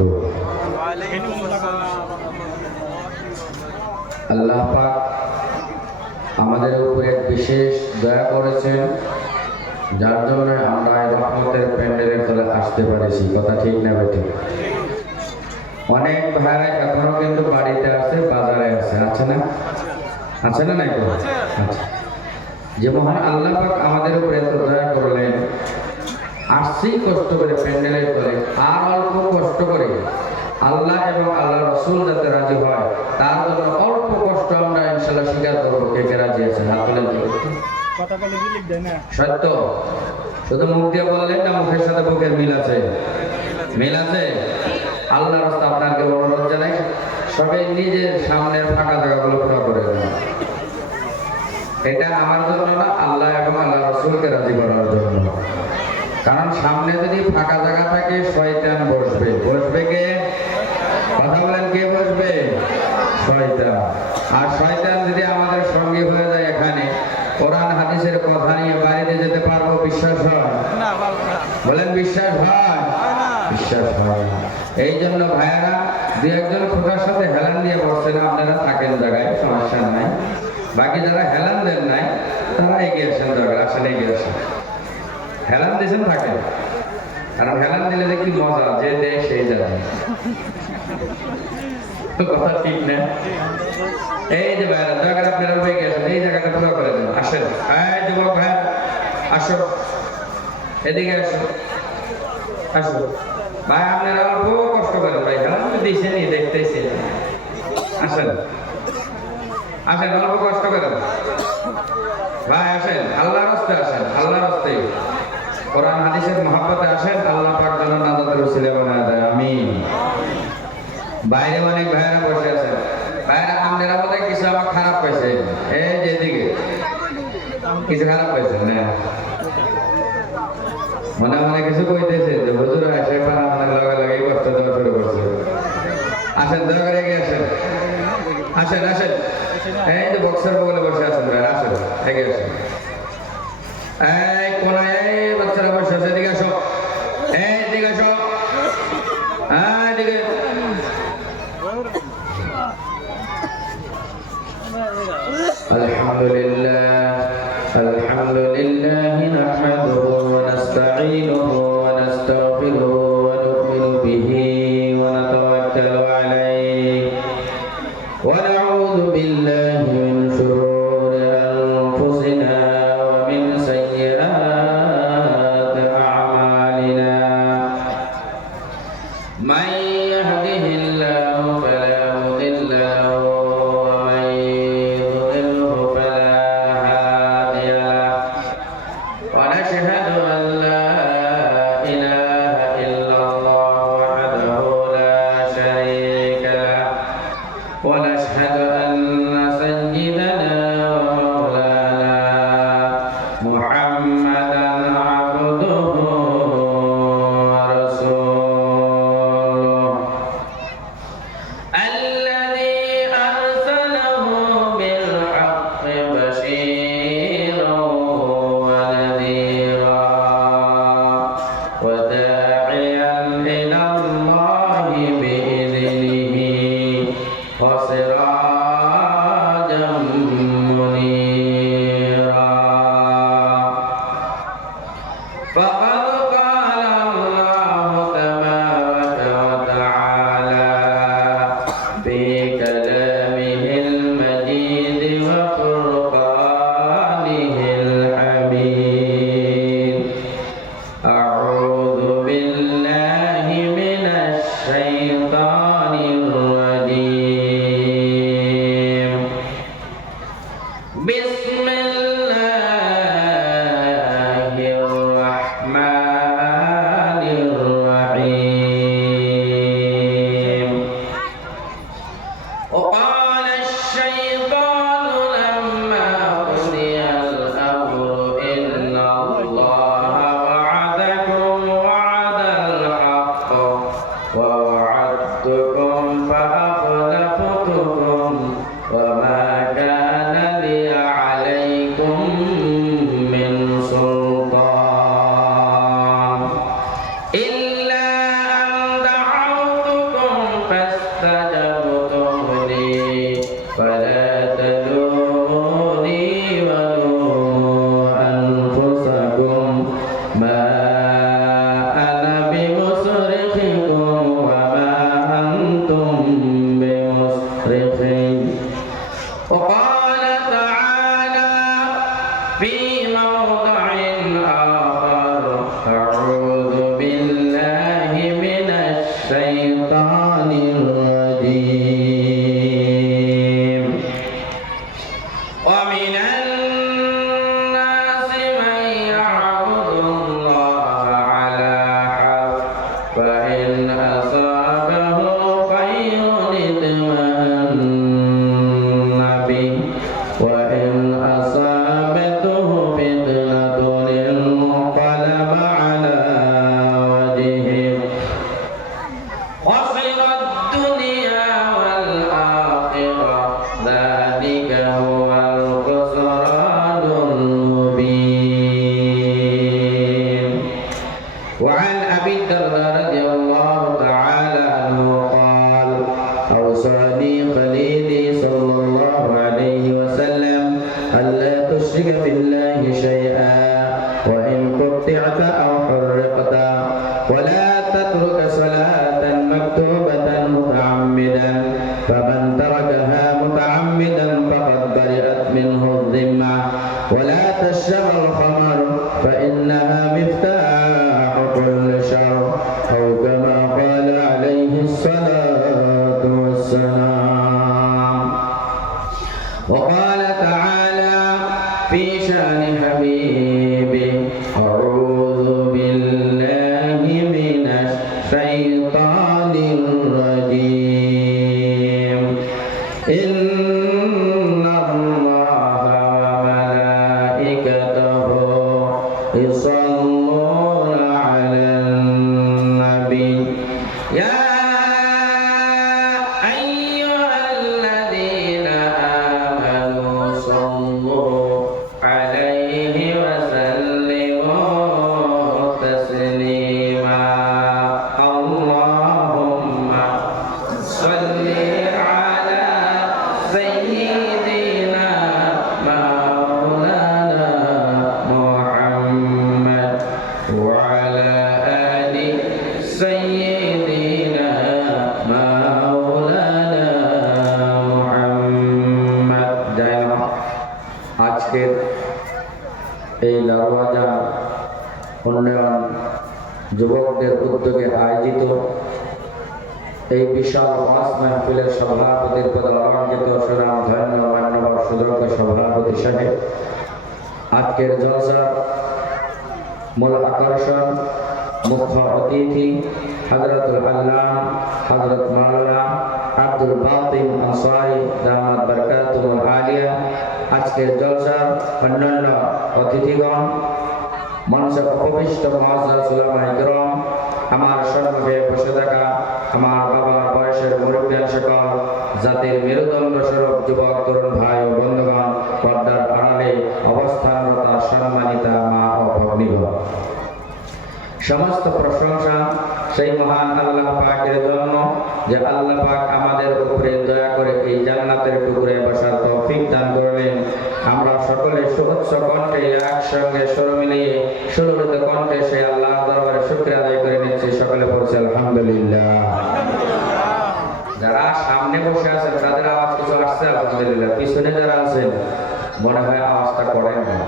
বারাকাতুহু। আল্লাহ পাক আমাদের উপর এক বিশেষ দয়া করেছেন, যার জন্য আমরা এই রহমতের প্যান্ডেলের তলে আসতে পারেছি। কথা ঠিক না বেঠিক? অনেক ভাইরা এখনো কিন্তু বাড়িতে আছে, বাজারে আছে, আছে না? আছে না? নাই? আচ্ছা, যে মহান আল্লাহ পাক আমাদের উপর এত দয়া করলেন, আসছি কষ্ট করে প্যান্ডেলের তলে, আর অল্প কষ্ট করে আল্লাহ এবং আল্লাহ রসুল যাতে রাজি হয়, তার জন্য অল্প কষ্ট আমরা ইনশাল্লাহ স্বীকার করবো। কে কে রাজি আছেন? হাত তুলেন তো। সত্য শুধু মুখ দিয়ে বললেন না, মুখের সাথে বুকের মিল আছে? মিল আছে? আল্লাহ রাস্তা আপনাকে অনুরোধ জানাই, সবাই নিজের সামনের ফাঁকা জায়গাগুলো পুরো করে দেন। এটা আমার জন্য না, আল্লাহ এবং আল্লাহ রসুলকে রাজি করার জন্য। কারণ সামনে যদি ফাঁকা জায়গা থাকে, শয়তান বসবে। বসবে কে? কথা বলেন, কে বসবে? শয়তান। আর শয়তান যদি আমাদের সঙ্গে হয়ে যায়, এখানে কোরআন হাদিসের কথা নিয়ে বাড়িতে যেতে পারবো? বিশ্বাস হয়? বলেন, বিশ্বাস হয়? বিশ্বাস হয় না। এই জন্য ভাইয়ারা দু একজন খোকার সাথে হেলান দিয়ে বসছেন, আপনারা থাকেন জায়গায়, সমস্যা নাই। বাকি যারা হেলান দেন নাই, তারা এগিয়ে আসেন, দরকার আসলে এগিয়ে আসেন। হেলান দিয়েছেন থাকেন, কারণ হেলান দিলে যে কি মজা, যে দেয় সেই জানে। কথা ঠিক না? এই যে ভাইরা দরকার আপনারা এগিয়ে আসেন, এই জায়গাটা পুরো করে দেন। আসেন, এই যুবক ভাই, আসো, এদিকে আসো, আসো ভাই। আপনারা অল্প কষ্ট করেন ভাই, হেলান দিয়েছেন, দেখতেছি। আসেন, আসেন, অল্প কষ্ট করেন ভাই, আসেন, আল্লাহর রাস্তায় আসেন, আল্লাহর রাস্তায় কোরআন হাদিসের মহব্বতে আসেন। আল্লাহ পাক যেন নাজাতের ওসিলা বানায় দেয়, আমিন। বাইরে অনেক ভাইয়েরা বসে আছেন, ভাইয়েরা আপনারা বোধহয় কিছু আমার খারাপ পাইছে, এই যেদিকে কিছু খারাপ পাইছে না, মনে মনে কিছু কইতেছে যে হুজুর আসে পারা আপনার লগে লগে এই কষ্ট দেওয়া শুরু করছে। আসেন, দয়া করে এগিয়ে আসেন, আসেন, আসেন। এই যে বক্সের বগলে বসে আছেন ভাই, আসেন, এগিয়ে আসেন। এই কোনায় এই বাচ্চারা বসে আছে, এদিকে আসো, এদিকে আসো, এদিকে। আলহামদুলিল্লাহ, আলহামদুলিল্লাহ নাহমাদুহু ওয়া নাস্তাঈনুহু ওয়া নাস্তাগফিরুহু ওয়া নু'মিনু বিহি ওয়া নাতাওয়াক্কালু আলাইহি ওয়া নাউযু বিল্লাহি মিন শুরুরি আনফুসিনা ওয়া মিন সাইয়্যাতি আ'মালিনা। মান ইয়াহদিহিল্লাহু ফালা মুদিল্লা লাহু ওয়া মান يضلله فلا هادي له ونشهد أن لا إله إلا الله وحده لا شريك له ونشهد أن سيدنا ومولانا محمدا عبده ورسوله الذي أرسله بالحق بشيرا ونذيرا وداعيا إلى الله بإذنه وسراجا منيرا. فقد قال الله تبارك وتعالى في كلامه المجيد وفرقانه الحميد: أعوذ بالله من الشيطان الرجيم. بسم الله الرحمن الرحيم. وقال الشيطان لما قضي الأمر إن الله وعدكم وعد الحق ووعدتكم فأخلفتكم وما كان لي عليكم من سلطان إلا أن دعوتكم وعن أبي الدرداء رضي الله تعالى عنه قال أوصاني خليلي صلى الله عليه وسلم ألا تشرك بالله شيئا وإن قطعت أو حرقت ولا تترك صلاة مكتوبة متعمدا فمن تركها متعمدا فقد برئت منه الذمة ولا تشرب الخمر فإنها مفتاح كل شر أو كما قال عليه الصلاة والسلام. وقال تعالى في شأن حبيبه أعوذ بالله من الشيطان الرجيم إن الله وملائكته يصلون على النبي يا أيها الذين آمنوا صلوا عليه وسلموا تسليما اللهم صل على سيدنا مولانا محمد وعلى آل سيدنا مولانا محمد জানো আজকের এই লারওয়াজা উন্নয়ন যুবকদের উদ্যোগে আয়োজিত এই বিশাল ওয়াজ মাহফিলের সভাপতির পদে অলঙ্কিত সুনাম ধন্য মান্যবর সুযোগ্য সভাপতি সাহেব, আজকের জলসার মূল আকর্ষণ মুখ্য অতিথি হযরতুল আল্লাম হযরত মাওলানা আব্দুল বাতিন আনসারী দামাত বরকাতুহুল আলিয়া, আজকের জলসার অন্যান্য অতিথিগণ, মঞ্চে উপবিষ্ট মুআজ্জাজ উলামায়ে কিরাম, আমার সম্মুখে বসে থাকা আমার বাবার বয়সের মুরব্বিয়ান সকল, জাতির মেরুদণ্ড স্বরূপ যুবক তরুণ ভাই ও বন্ধুগণ, পর্দার আড়ালে অবস্থানরত সম্মানিতা মা ও ভগ্নীগণ, সমস্ত প্রশংসা সেই মহান আল্লাহ পাকের জন্য যে আল্লাহ পাক আমাদের উপরে দয়া করে এই জান্নাতের টুকরে বসার তৌফিক দান করলেন। আমরা সকলে সুউচ্চ কণ্ঠে একসঙ্গে সুর মিলিয়ে সুরলিত কণ্ঠে সেই আল্লাহর দরবারে শুকরিয়া আদায় করে নিচ্ছি। সকলে বলছি আলহামদুলিল্লাহ। যারা সামনে বসে আছেন তাদের আওয়াজ কিছু আসছে আলহামদুলিল্লাহ, পিছনে যারা আছেন মনে হয় আওয়াজটা করেন না।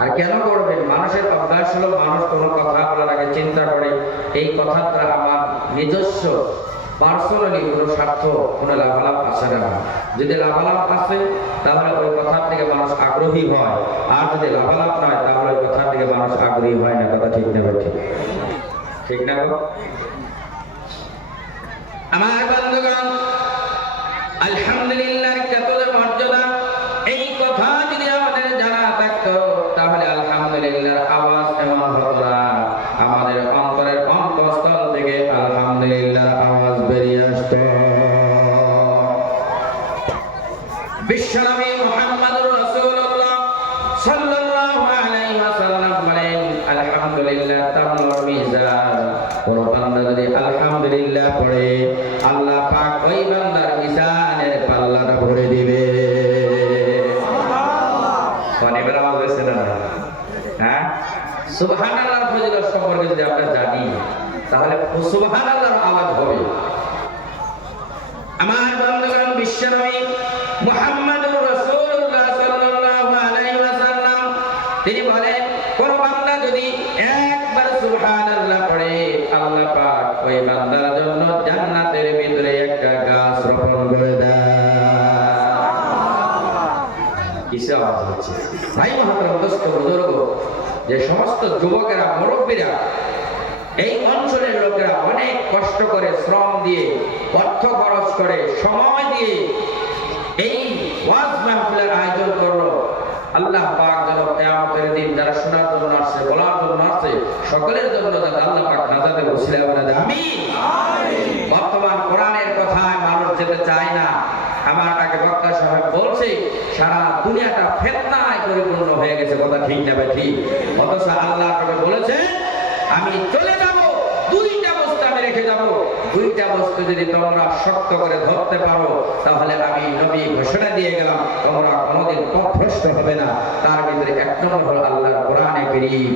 আর কেন করবেন? মানুষের অভ্যাস হলো মানুষ কোনো কথা বলার আগে চিন্তা করে এই কথাটা আমার নিজস্ব পার্সোনালি কোনো স্বার্থ কোনো লাভালাভ আছে না। যদি লাভালাভ আছে তাহলে ওই কথার থেকে মানুষ আগ্রহী হয়, আর যদি লাভালাভ নয় তাহলে ওই কথার থেকে মানুষ আগ্রহী হয় না। কথা ঠিক না? ঠিক ঠিক না গো আমার বন্ধুগণ? আলহামদুলিল্লাহর কত মর্যাদা! এই কথা যদি আমাদের জানা থাকতো তাহলে আলহামদুলিল্লাহর আওয়াজ এমন হতো না। আমাদের অন্তরের অন্তঃস্থল থেকে আলহামদুলিল্লাহর আওয়াজ বেরিয়ে আসতো। বিশ্বনবী মুহাম্মদুর রাসূলুল্লাহ সাল্লাল্লাহু আলাইহি ওয়াসাল্লাম বলেন, আলহামদুলিল্লাহ তামলাল মিজান। কোন বান্দা যদি আলহামদুলিল্লাহ পড়ে আল্লাহ পাক ওই বান্দার মিজানের পাল্লাটা ভরে দিবে। হ্যাঁ, সুবহানাল্লাহর ফজিলত সম্পর্কে যদি আমরা জানি তাহলে সুবহানাল্লাহর আওয়াজ হবে। আমার বন্ধুগণ, বিশ্বনবী মুহাম্মদুর রাসূলুল্লাহ সাল্লাল্লাহু আলাইহি ওয়াসাল্লাম তিনি বলেন, কোন বান্দা যদি একবার সুবহানাল্লাহ পড়ে আল্লাহ পাক ওই বান্দার জন্য জান্নাতের ভিতরে একটা গাছ রোপণ করে দেয়। কিসে আওয়াজ হচ্ছে ভাই? মহাত্মা দোস্ত বুজুর্গ, যে সমস্ত যুবকেরা মুরব্বীরা এই অঞ্চলের লোকেরা অনেক কষ্ট করে শ্রম দিয়ে অর্থ খরচ করে সময় দিয়ে এই ওয়াজ মাহফিলের আয়োজন করলো, আল্লাহ পাক যেন কিয়ামতের দিন যারা শোনার জন্য আসছে, বলার জন্য আসছে, সকলের জন্য যাতে আল্লাহ পাক নাজাতের ওসিলা করে দেয়। আমিন। বর্তমান কোরআনের কথায় মানুষ যেতে চায় না। আমার তাকে বক্তা সাহেব বলছে সারা দুনিয়াটা ফিতনায় পরিপূর্ণ হয়ে গেছে। কথা ঠিক না ভাই? ঠিক। অথচ আল্লাহ পাক বলেছেন আমি চলে যাব, দুইটা বস্তু আমি রেখে যাব, দুইটা বস্তু যদি তোমরা শক্ত করে ধরতে পারো তাহলে আমি নবী ঘোষণা দিয়ে গেলাম তোমরা কোনোদিন পথভ্রষ্ট হবে না। তার ভিতরে এক নম্বর হলো আল্লাহর কোরআনে কারীম।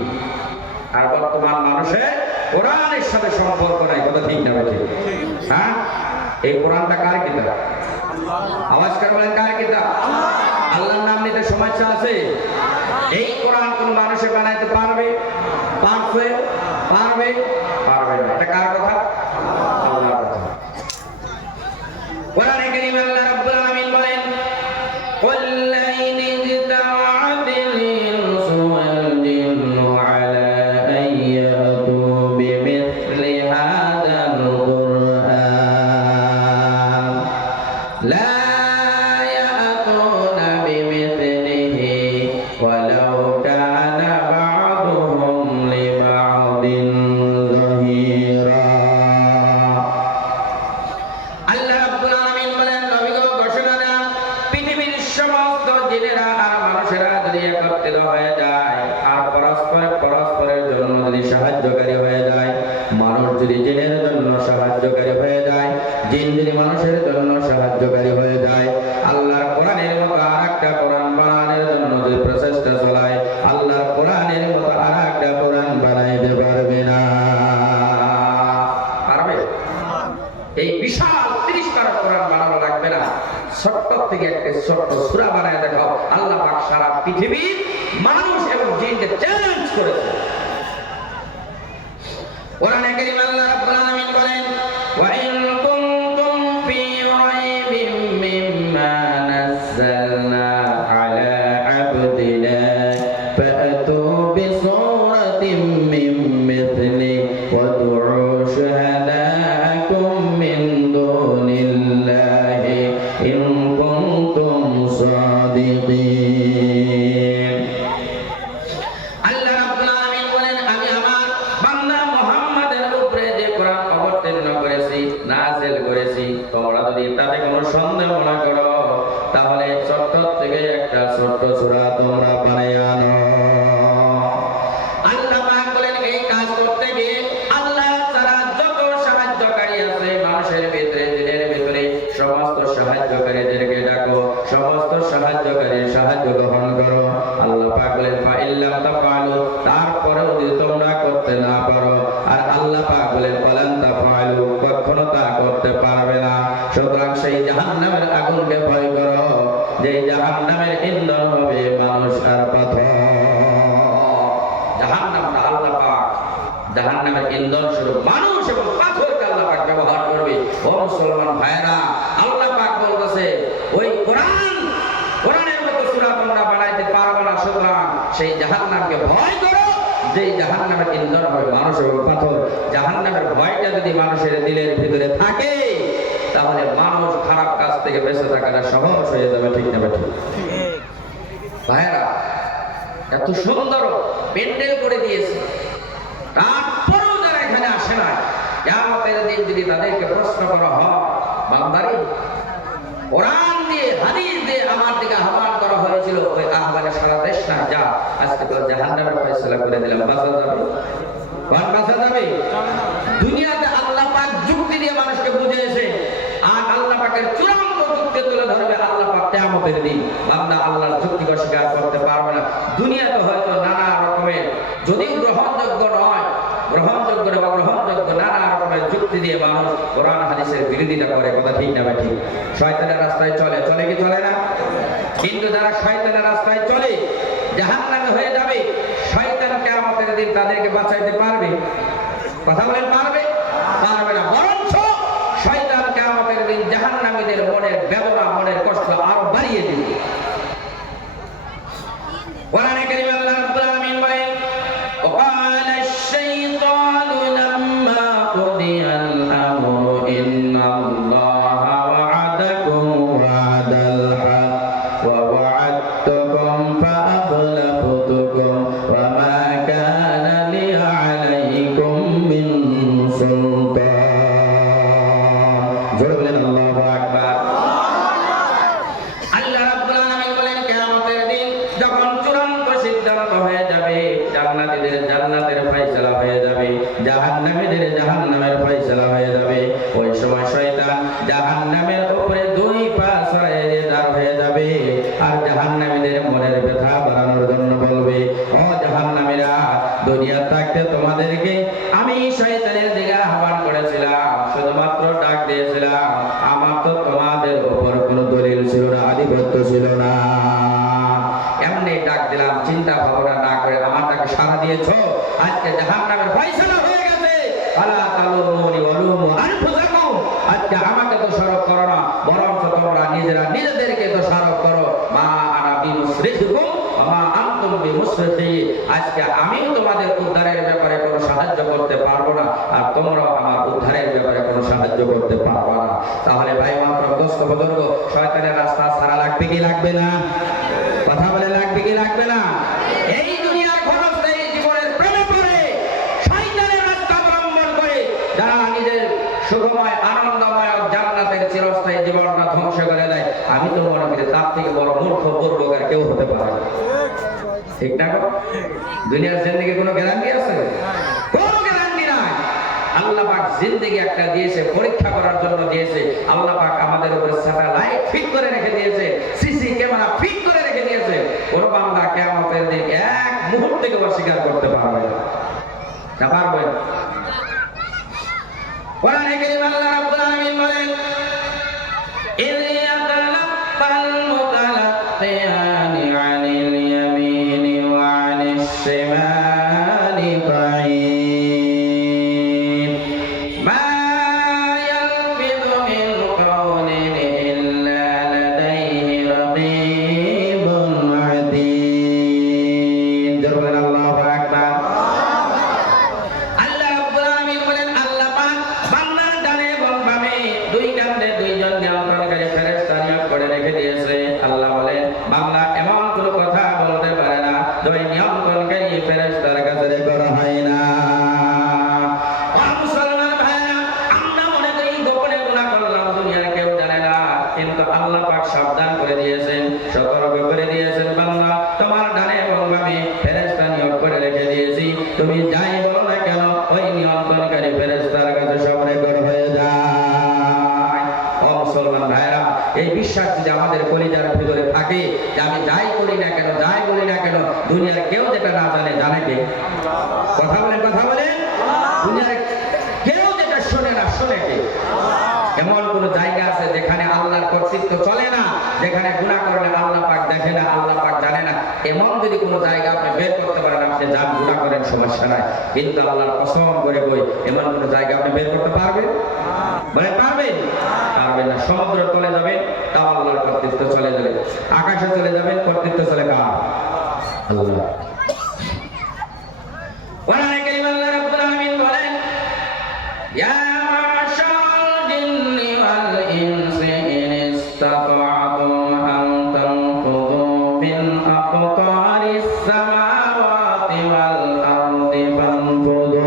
আর বর্তমান মানুষের কোরআনের সাথে সম্পর্ক নাই, কথা ঠিক না ঠিক? হ্যাঁ, এই কোরআনটা কার কিতাব? আওয়াজ করে বলেন কার কিতাব? আল্লাহর নাম নিতে সমস্যা আছে? এই কোরআন কোন মানুষে বানাইতে পারবে? পারবে? পারবে? পারবে না। এটা কার কথা? আল্লাহর কথা। কোরআনে কারীমে আল্লাহ রাব্বুল আলামিন বলেন, কুল লা ইন ইজতামাআতিল ইনসু ওয়াল জিন্নু আলা আন ইয়াতু বিমিথলি হাদাল কুরআন লা ইয়াতুনা বিমিথলিহি ওয়ালাউ কানা বা'দুহুম লিবা'দিন যাহিরা। আল্লাহ রাব্বুল আলামিন বলেন, নবী গো ঘোষণা দেন, পৃথিবীর সমস্ত জিনেরা আর মানুষেরা যদি একত্রিত হয়ে যায় আর পরস্পরের জন্য যদি সাহায্যকারী হয়ে যায়, মানুষ যদি জিনের জন্য সাহায্যকারী হয়ে যায়, জিন যদি মানুষের জন্য সাহায্যকারী হয়ে যায়, আল্লাহর কোরআনের মতো আরেকটা কোরআন বানানোর জন্য যদি প্রচেষ্টা চালায়, আল্লাহর কোরআনের মতো আরেকটা কোরআন বানাইতে পারবে না। পারবে? এই বিশাল 30 পারা কোরআন বানানো লাগবে না, ছোট্ট থেকে একটা ছোট্ট সূরা বানায় দেখো। আল্লাহ পাক সারা পৃথিবীর মানুষ এবং জিনকে চ্যালেঞ্জ করেছে। কোরআনে কারীম আল্লাহ রাব্বুল আলামিন বলেন, ওয়া ইন কুনতুম ফি রাইবিম মিম্মা নাযালনা আলা আবদিনা ফাআতু বিসূরাতিম মিন মিথলি ওয়াদ'উ শুহাদাআকুম মিন দুনিল্লাহি ইন কুনতুম সাদিকিন। আল্লাহ রাব্বুল আলামিন বলেন, আমি আমার বান্দা মুহাম্মাদের উপরে যে কোরআন অবতীর্ণ করেছি, নাযিল করেছি, তোমরা যদি তাতে কোনো সন্দেহ না করো তাহলে ছোট্ট থেকে একটা ছোট্ট সূরা তোমরা বানিয়ে আনো। আল্লাহ পাক বলেন, এই কাজ করতে গিয়ে আল্লাহ ছাড়া যত সাহায্যকারী আছে মানুষের ভিতরে, জিনের ভিতরে, সমস্ত সাহায্যকারীদেরকে ডাকো, সমস্ত সাহায্যকারীর সাহায্য গ্রহণ করো। আল্লাহ পাক বলেন, ফা ইল্লাম তাফআলু, তারপরেও যদি তোমরা করতে না পারো, আর আল্লাহ পাক বলেন ফালান তাফআলু, কখনো তা করতে পারবে না। সুতরাং সেই জাহান্নামের আগুনকে ভয় করো, যে জাহান্নামের ইন্ধন হবে মানুষ আর পাথর। জাহান্নামটা আল্লাহ পাক জাহান্নামের ইন্ধন স্বরূপ মানুষ এবং পাথরকে আল্লাহ পাক ব্যবহার করবে। ও মুসলমান ভাইরা, আল্লাহ পাক বলতেছে ওই কোরআনের মতো সূরা তোমরা বানাইতে পারবে না। সুতরাং সেই জাহান্নামকে ভয় করো, যে জাহান্নামের ইন্ধন হবে মানুষ এবং পাথর। জাহান্নামের ভয়টা যদি মানুষের দিলের ভিতরে থাকে তাহলে মানুষ খারাপ কাজ থেকে বেঁচে থাকাটা সহজ হয়ে যাবে, ঠিক না ঠিক? ভাইরা, এত সুন্দর প্যান্ডেল করে দিয়েছে, তারপরেও যারা এখানে আসে না, কিয়ামতের দিন যদি তাদেরকে প্রশ্ন করা হয়, বান্দারে কোরআন দিয়ে হাদিস দিয়ে আমার দিকে আহ্বান করা হয়েছিল, ওই আহ্বানে সারা দেশ না, যা আজকে তো জাহান্নামের ফয়সালা করে দিলাম, বাঁচা যাবে? কোন বাঁচা যাবে? দুনিয়াতে আল্লাহ পাক যুক্তি দিয়ে মানুষকে বুঝিয়েছে, আর আল্লাহ পাকের চূড়ান্ত যুক্তি তুলে ধরবে আল্লাহ পাক কিয়ামতের দিন। বান্দা আল্লাহর যুক্তি অস্বীকার করতে পারবে না। দুনিয়াতে হয়তো নানা রকমের, যদিও গ্রহণযোগ্য নয়, গ্রহণযোগ্য এবং গ্রহণযোগ্য নানা রকমের যুক্তি দিয়ে মানুষ কোরআন হাদিসের বিরোধিতা করে, কথা ঠিক না ঠিক? শয়তানের রাস্তায় চলে, চলে কি চলে না? কিন্তু যারা শয়তানের রাস্তায় চলে জাহান্নামে হয়ে যাবে। শয়তান কিয়ামতের দিন তাদেরকে বাঁচাইতে পারবে? কথা বলেন, পারবে? পারবে না। বরঞ্চ শয়তান কিয়ামতের দিন জাহান্নামীদের মনের বেদনা, মনের কষ্ট আরো বাড়িয়ে দিবে। কোরআনে কারীমে আল্লাহ রাব্বুল আলামিন বলেন, وقال الشيطان لما قضي الأمر إن الله وعدكم وعد الحق ووعدتكم فأخلفتكم وما كان لي عليكم من سلطان. জোরে বলেন আল্লাহু আকবার। আল্লাহ রাব্বুল আলামিন বলেন, কিয়ামতের দিন যখন চূড়ান্ত সিদ্ধান্ত হয়ে যাবে, জান্নাতীদের জান্নাতের ফয়সালা হয়ে যাবে, বিমুসরিখিন, আজকে আমিও তোমাদের উদ্ধারের ব্যাপারে কোনো সাহায্য করতে পারবো না, আর তোমরাও আমার উদ্ধারের ব্যাপারে কোনো সাহায্য করতে পারবো না। তাহলে ভাই মাত্রম দোস্ত বুজুর্গ, শয়তানের রাস্তা ছাড়া লাগবে কি লাগবে না? কথা বলে লাগবে কি লাগবে না? এই দুনিয়ার খরচ এই জীবনের প্রেমে পড়ে শয়তানের রাস্তা অবলম্বন করে যারা নিজের সুখময় আনন্দময় জান্নাতের চিরস্থায়ী জীবনটা ধ্বংস করে দেয়, আমি তো মনে করি তার থেকে বড় মূর্খ বুর্বক আর কেউ হতে পারে না। ঠিক না? দুনিয়ার জিন্দেগির কোনো গ্যারান্টি আছে? কোনো গ্যারান্টি নাই। আল্লাহ পাক জিন্দেগি একটা দিয়েছে, পরীক্ষা করার জন্য দিয়েছে। আল্লাহ পাক আমাদের উপরে স্যাটেলাইট ফিট করে রেখে দিয়েছে, সিসি ক্যামেরা ফিট করে রেখে দিয়েছে। ওর বান্দা কিয়ামতের দিন এক মুহূর্তে কেউ অস্বীকার করতে পারবে না। তা পারবে? কোরআনে কারীম আল্লাহ রাব্বুল আলামিন বলেন, ইয ইয়াতালাক্কাল মুতালাক্কিয়ানি আনিল ইয়ামিনি ওয়া আনিশ শিমালি কাঈদ, মা ইয়ালফিযু মিন কাওলিন ইল্লা লাদাইহি রাকীবুন আতীদ। বলেন আল্লাহু আকবার। আল্লাহ রাব্বুল আলামিন বলেন, আল্লাহ পাক বান্দার ডানে এবং বামে দুই কাঁধে দুইজন নিয়ন্ত্রণকারী ফেরেশতা নিয়োগ করে রেখে দিয়েছে। আল্লাহ বলেন, বান্দা এমন কোনো কথা বলতে পারে না তবে নিয়ন্ত্রণকারী ফেরেশতার কাছে রেকর্ড হয় না। ও মুসলমান ভাইরা, আমরা মনে করি গোপনে গুনাহ করলাম, দুনিয়ার কেউ জানে না, কিন্তু আল্লাহ পাক সাবধান করে দিয়েছেন, সতর্ক করে দিয়েছেন, বান্দা তোমার ডানে এবং বামে ফেরেশতা নিয়োগ করে রেখে দিয়েছি, তুমি যাই বলো না কেন ওই নিয়ন্ত্রণকারী ফেরেশতার কাছে সব রেকর্ড হয়ে যায়। ও মুসলমান ভাইরা, এই বিশ্বাস যদি আমাদের কলিজার ভিতরে থাকে যে আমি যাই করি না কেন, যাই বলি না কেন, দুনিয়ার কেউ যেটা না জানে, জানে কে? কথা বলেন, কথা বলেন। দুনিয়ার কেউ যেটা শোনে না, শোনে কে? এমন কোন জায়গা আছে যেখানে আল্লাহর কর্তৃত্ব চলে না, যেখানে গুনাহ করলে আল্লাহ পাক দেখে না, আল্লাহ পাক জানে না? এমন যদি কোনো জায়গা আপনি বের করতে পারেন, আপনি যান গুনাহ করেন, সমস্যা নাই, কিন্তু আল্লাহর কসম করে বই এমন কোনো জায়গা আপনি বের করতে পারবেন? বলে পারবেন? পারবেন না। সমুদ্রের তলে যাবেন, তাও আল্লাহর কর্তৃত্ব চলে যাবে। আকাশে চলে যাবেন, কর্তৃত্ব চলে কার? আল্লাহ। কোরআনে কারীম আল্লাহ রাব্বুল আলামিন বলেন, ইয়া মাশাআল জিন্নি ওয়াল ইনসি ইন ইসতাতা'তুম আন তানফুযু মিন আকতারিস সামাওয়াতি ওয়াল আরদি ফানফুযু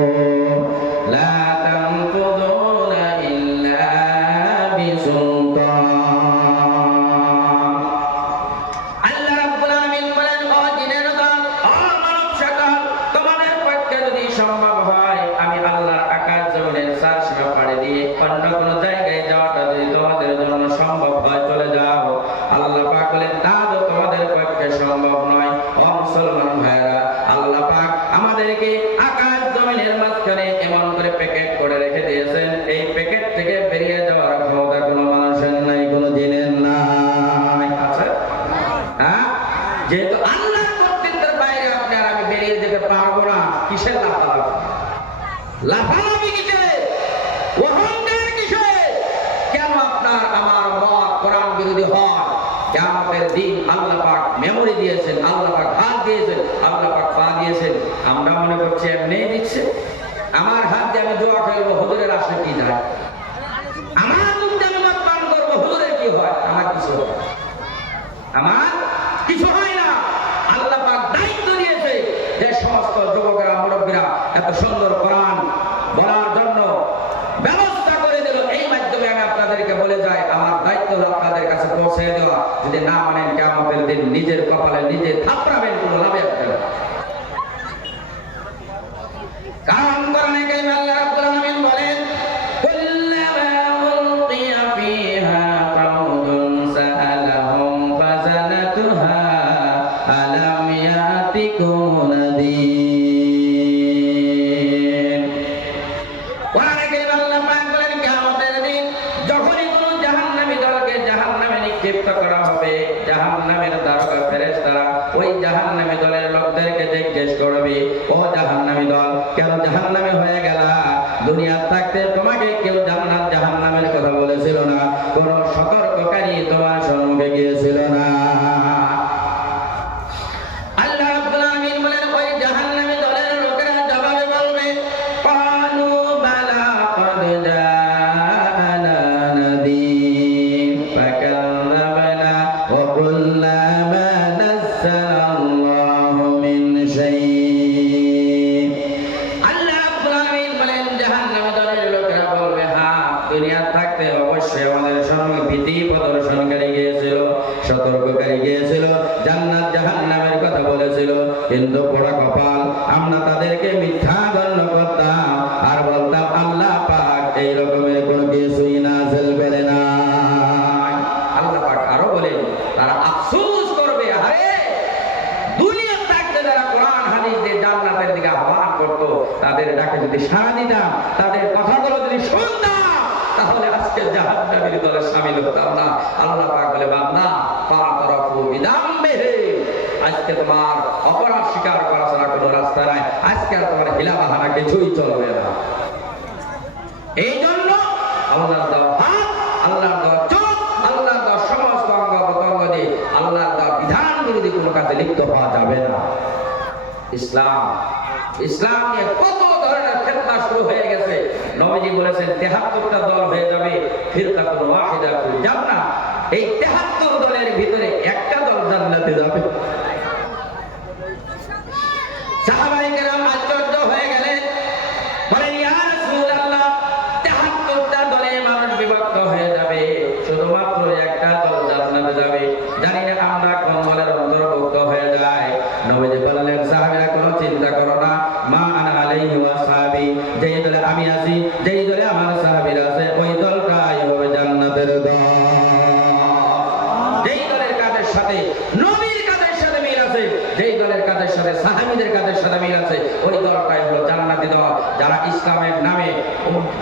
লা তানফুযুনা ইল্লা বিসুলতান। আল্লাহ রাব্বুল আলামিন বলেন, ও জিনের দল, ও মানব সকল, তোমাদের পক্ষে যদি সম্ভব হয় আমি আল্লাহর আকাশ জমিনের চার সীমা পাড়ি দিয়ে অন্য কোন জায়গায় যাওয়াটা যদি তোমাদের জন্য সম্ভব হয়, চলে যাও। আল্লাহ পাক বলেন, তা তো তোমাদের পক্ষে সম্ভব নয়। ও মুসলমান ভাইরা, আল্লাহ পাক আমাদেরকে আকাশ জমিনের মাঝখানে এমন করে প্যাকেট করে রেখে দিয়েছেন, এই প্যাকেট থেকে বেরিয়ে যাওয়ার ক্ষমতা কোনো মানুষের নাই, কোনো জিনের নাই। আছে? হ্যাঁ? যেহেতু আল্লাহর কর্তৃত্বের বাইরে আপনি আর আমি বেরিয়ে যেতে পারবো না, কিসের লাফালাফি? লাফালাফি কিসের? অহংকার কিসের? কেন আপনার আমার মত কোরআন বিরোধী হয়? কিয়ামতের দিন আল্লাহ পাক মেমোরি দিয়েছেন, আল্লাহ পাক হাত দিয়েছেন, আল্লাহ পাক পা দিয়েছেন। আমরা মনে করছি এমনিই দিচ্ছে। আমার হাত দিয়ে আমি দোয়া করবো, হুজুরের আসলে কি যায়? আমার মুখ দিয়ে আমি মত পান করবো, হুজুরের কি হয়? আমার কিছু হয়? আমার কিছু হয় না। আল্লাহ পাক দায়িত্ব দিয়েছে যে সমস্ত যুবকেরা, মুরব্বীরা এত সুন্দর কোরআন বলার জন্য ব্যবস্থা করে দিল, এই মাধ্যমে আমি আপনাদেরকে বলে যাই, আমার দায়িত্ব হলো আপনাদের কাছে পৌঁছে দেওয়া। যদি না মানেন, কিয়ামতের দিন নিজের কপালে নিজে থাপড়াবেন, কোনো লাভে আসবে না। কারণ কোরআনে কারীমে আল্লাহ রাব্বুল আলামিন বলেন, কুল্লামা উলকিয়া ফিহা ফাউজুন সাআলাহুম ফাযালাতুহা আলাম ইয়াতিকুম নাযীর। কোরআনে কারীমে আল্লাহ পাক বলেন, কিয়ামতের দিন যখনই কোনো জাহান্নামী দলকে জাহান্নামে নিক্ষিপ্ত করা হবে, জাহান্নামের দারোগা ফেরেশতারা ওই জাহান্নামী দলের লোকদেরকে জিজ্ঞেস করবে, ও জাহান্নামী দল, কেন জাহান্নামে হয়ে গেলা? দুনিয়া থাকতে তোমাকে কেউ জান্নাত জাহান্নামের কথা বলেছিল না, কোন সতর্ককারী তোমার সম্মুখে গিয়েছিল না। আল্লাহ রাব্বুল নিদর্শনকারী গিয়েছিল, সতর্ককারী গিয়েছিল, জান্নাত জাহান্নামের কথা বলেছিল, কিন্তু পোড়া কপাল আমরা তাদেরকে মিথ্যা গণ্য করতাম আর বলতাম আল্লাহ পাক এই রকমের কোনো কিছুই নাযিল করে না। আল্লাহ পাক আরো বলেন তারা আফসোস করবে, আরে দুনিয়ার থাকতে যারা কোরআন হাদিস দিয়ে জান্নাতের দিকে আহ্বান করতো, তাদের ডাকে যদি সাড়া দিতাম, তাদের কথাগুলো যদি শুনতাম, তাহলে আজকে জাহান্নামের দলে শামিল হতাম না। আল্লাহ পাক বলে বান্দা ফাতরাফু বিদামবিহি, আজকে তোমার অপরাধ স্বীকার করা ছাড়া কোনো রাস্তা নাই, আজকে আর তোমার হিলা বাহানা কিছুই চলবে না। এই জন্য আল্লাহর দেওয়া হাত, আল্লাহর দেওয়া চোখ, আল্লাহর দেওয়া সমস্ত অঙ্গ প্রত্যঙ্গ দিয়ে আল্লাহর দেওয়া বিধান বিরোধী কোনো কাজে লিপ্ত হওয়া যাবে না। ইসলাম নিয়ে কত ধরনের ফিতনা শুরু হয়ে গেছে। নবীজি বলেছেন ৭৩টা দল হয়ে যাবে, ফিরকাতুন ওয়াহিদাতুল জান্নাহ। এই ৭৩ দলের ভিতরে একটা দল জান্নাতে যাবে। সাহাবায়ে কেরাম আশ্চর্য হয়ে গেলেন, বলেন ইয়া রাসূলুল্লাহ ৭৩টা দলে মানুষ বিভক্ত হয়ে যাবে, শুধুমাত্র একটা দল জান্নাতে যাবে, জানি না আমরা কোন দলের অন্তর্ভুক্ত হয়ে যায়। নবীজি বললেন সাহাবীরা কোনো চিন্তা করো না, মা আনা আলাইহি ওয়া সাহাবী, যেই দলে আমি আছি, যেই দলে আমার সাহাবীরা আছে, ওই দলটাই হবে জান্নাতের দল। যেই দলের কাজের সাথে নবীর কাজের সাথে মিল আছে, যেই দলের কাজের সাথে সাহাবীদের কাজের সাথে মিল আছে, ওই দলটাই হলো জান্নাতি দল। যারা ইসলামের নামে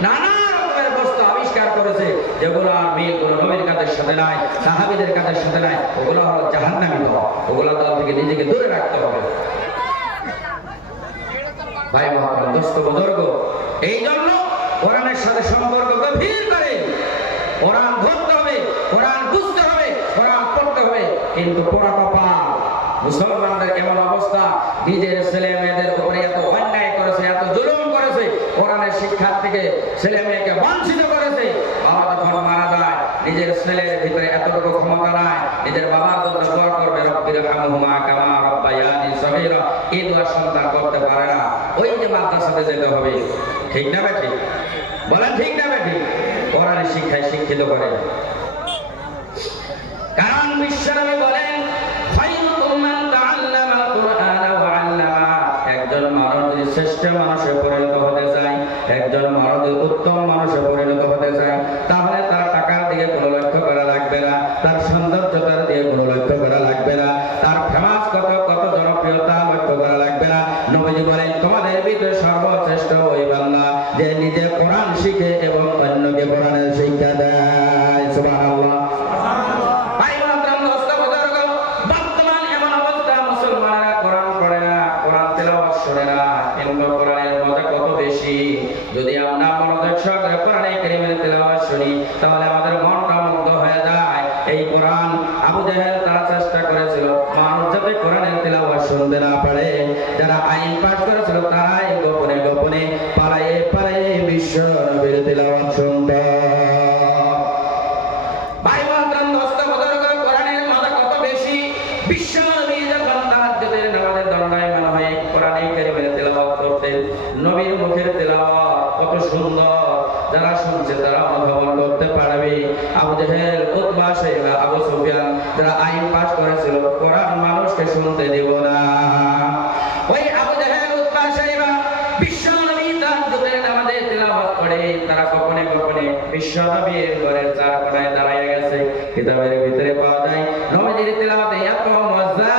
নানা রকমের বস্তু আবিষ্কার করেছে, যেগুলো আর মিল কোনো নবীর কাজের সাথে নাই, সাহাবীদের কাজের সাথে নাই, ওগুলো হলো জাহান্নামী দল। ওগুলো দল থেকে নিজেকে দূরে রাখতে হবে। ভাই মহান দোস্ত বুজুর্গ, এই জন্য কোরআনের সাথে সম্পর্ক গভীর করে কোরআন ধরতে হবে, কোরআন বুঝতে হবে, কোরআন পড়তে হবে। কিন্তু পোড়া কপাল মুসলমানদের কেমন অবস্থা, নিজের ছেলে মেয়েদের উপরে এত অন্যায় করেছে, এত জুলুম করেছে, কোরআনের শিক্ষার থেকে ছেলে মেয়েকে বঞ্চিত করেছে। বাবা যখন মারা যায়, নিজের ছেলের ভিতরে এতটুকু ক্ষমতা নাই, নিজের বাবার জন্য দোয়া করবে রব্বির হামহুমা কামা রাব্বায়ানি সগীরা, এই দোয়া সন্তান করতে পারে না। ওই যে মাদ্রাসাতে যেতে হবে, ঠিক না বেঠি? বলেন ঠিক না বেঠি? কোরআনের শিক্ষায় শিক্ষিত করে। কারণ বিশ্বনবী বলেন খায়রুকুম মান তাআল্লামাল কুরআনা ওয়া আল্লামা, একজন মানুষ যদি শ্রেষ্ঠ মানুষে পরিণত হতে চায়, একজন মানুষ যদি উত্তম মানুষে পরিণত হতে চায়, তাহলে তার টাকার দিকে কোনো লক্ষ্য করা লাগবে না, তার সৌন্দর্যতার দিকে কোনো লক্ষ্য করা লাগবে না, তার ফেমাস কত জনপ্রিয়তা লক্ষ্য করা লাগবে না। নবীজি বলেন তোমাদের ভিতরে সর্বশ্রেষ্ঠ ওই বান্দা যে নিজে কোরআন শিখে এবং অন্যকে কোরআনের শিক্ষা দেয়। সুবহানাল্লাহ। যদি আমরা মনোযোগ সহকারে কোরআনে কারীমের তেলাওয়াত শুনি, তাহলে আমাদের মনটা মুগ্ধ হয়ে যায়। এই কোরআন আবু জাহেল তারা চেষ্টা করেছিল মানুষ যাতে কোরআনের তেলাওয়াত শুনতে না পারে, যারা আইন পাঠ করেছিল তারাই গোপনে গোপনে পালায়ে বিশ্ব নবীর তেলাওয়াত শুনত। ভাই মাদ্রাম দোস্ত বুজুর্গ, কোরআনের মজা কত বেশি। বিশ্ব নবী যখন তাহাজ্জুদের নামাজের দণ্ডায়মান হয়ে কোরআনে কারীমের তেলাওয়াত করতেন, নবীর মুখের তেলাওয়াত কত সুন্দর, যারা শুনছে তারা অনুধাবন করতে পারবে। আবু জাহেল, উতবা, শাইবা, আবু সুফিয়ান যারা আইন পাস করেছিল কোরআন মানুষকে শুনতে দেব না, ওই আবু জাহেল, উতবা, শাইবা বিশ্ব নবী তাহাজ্জুদের নামাজে তেলাওয়াত করে তারা গোপনে গোপনে বিশ্ব নবীর ঘরের চার কোণায় দাঁড়ায় গেছে। কিতাবের ভিতরে পাওয়া যায় নবীজির তেলাওয়াতে এত মজা,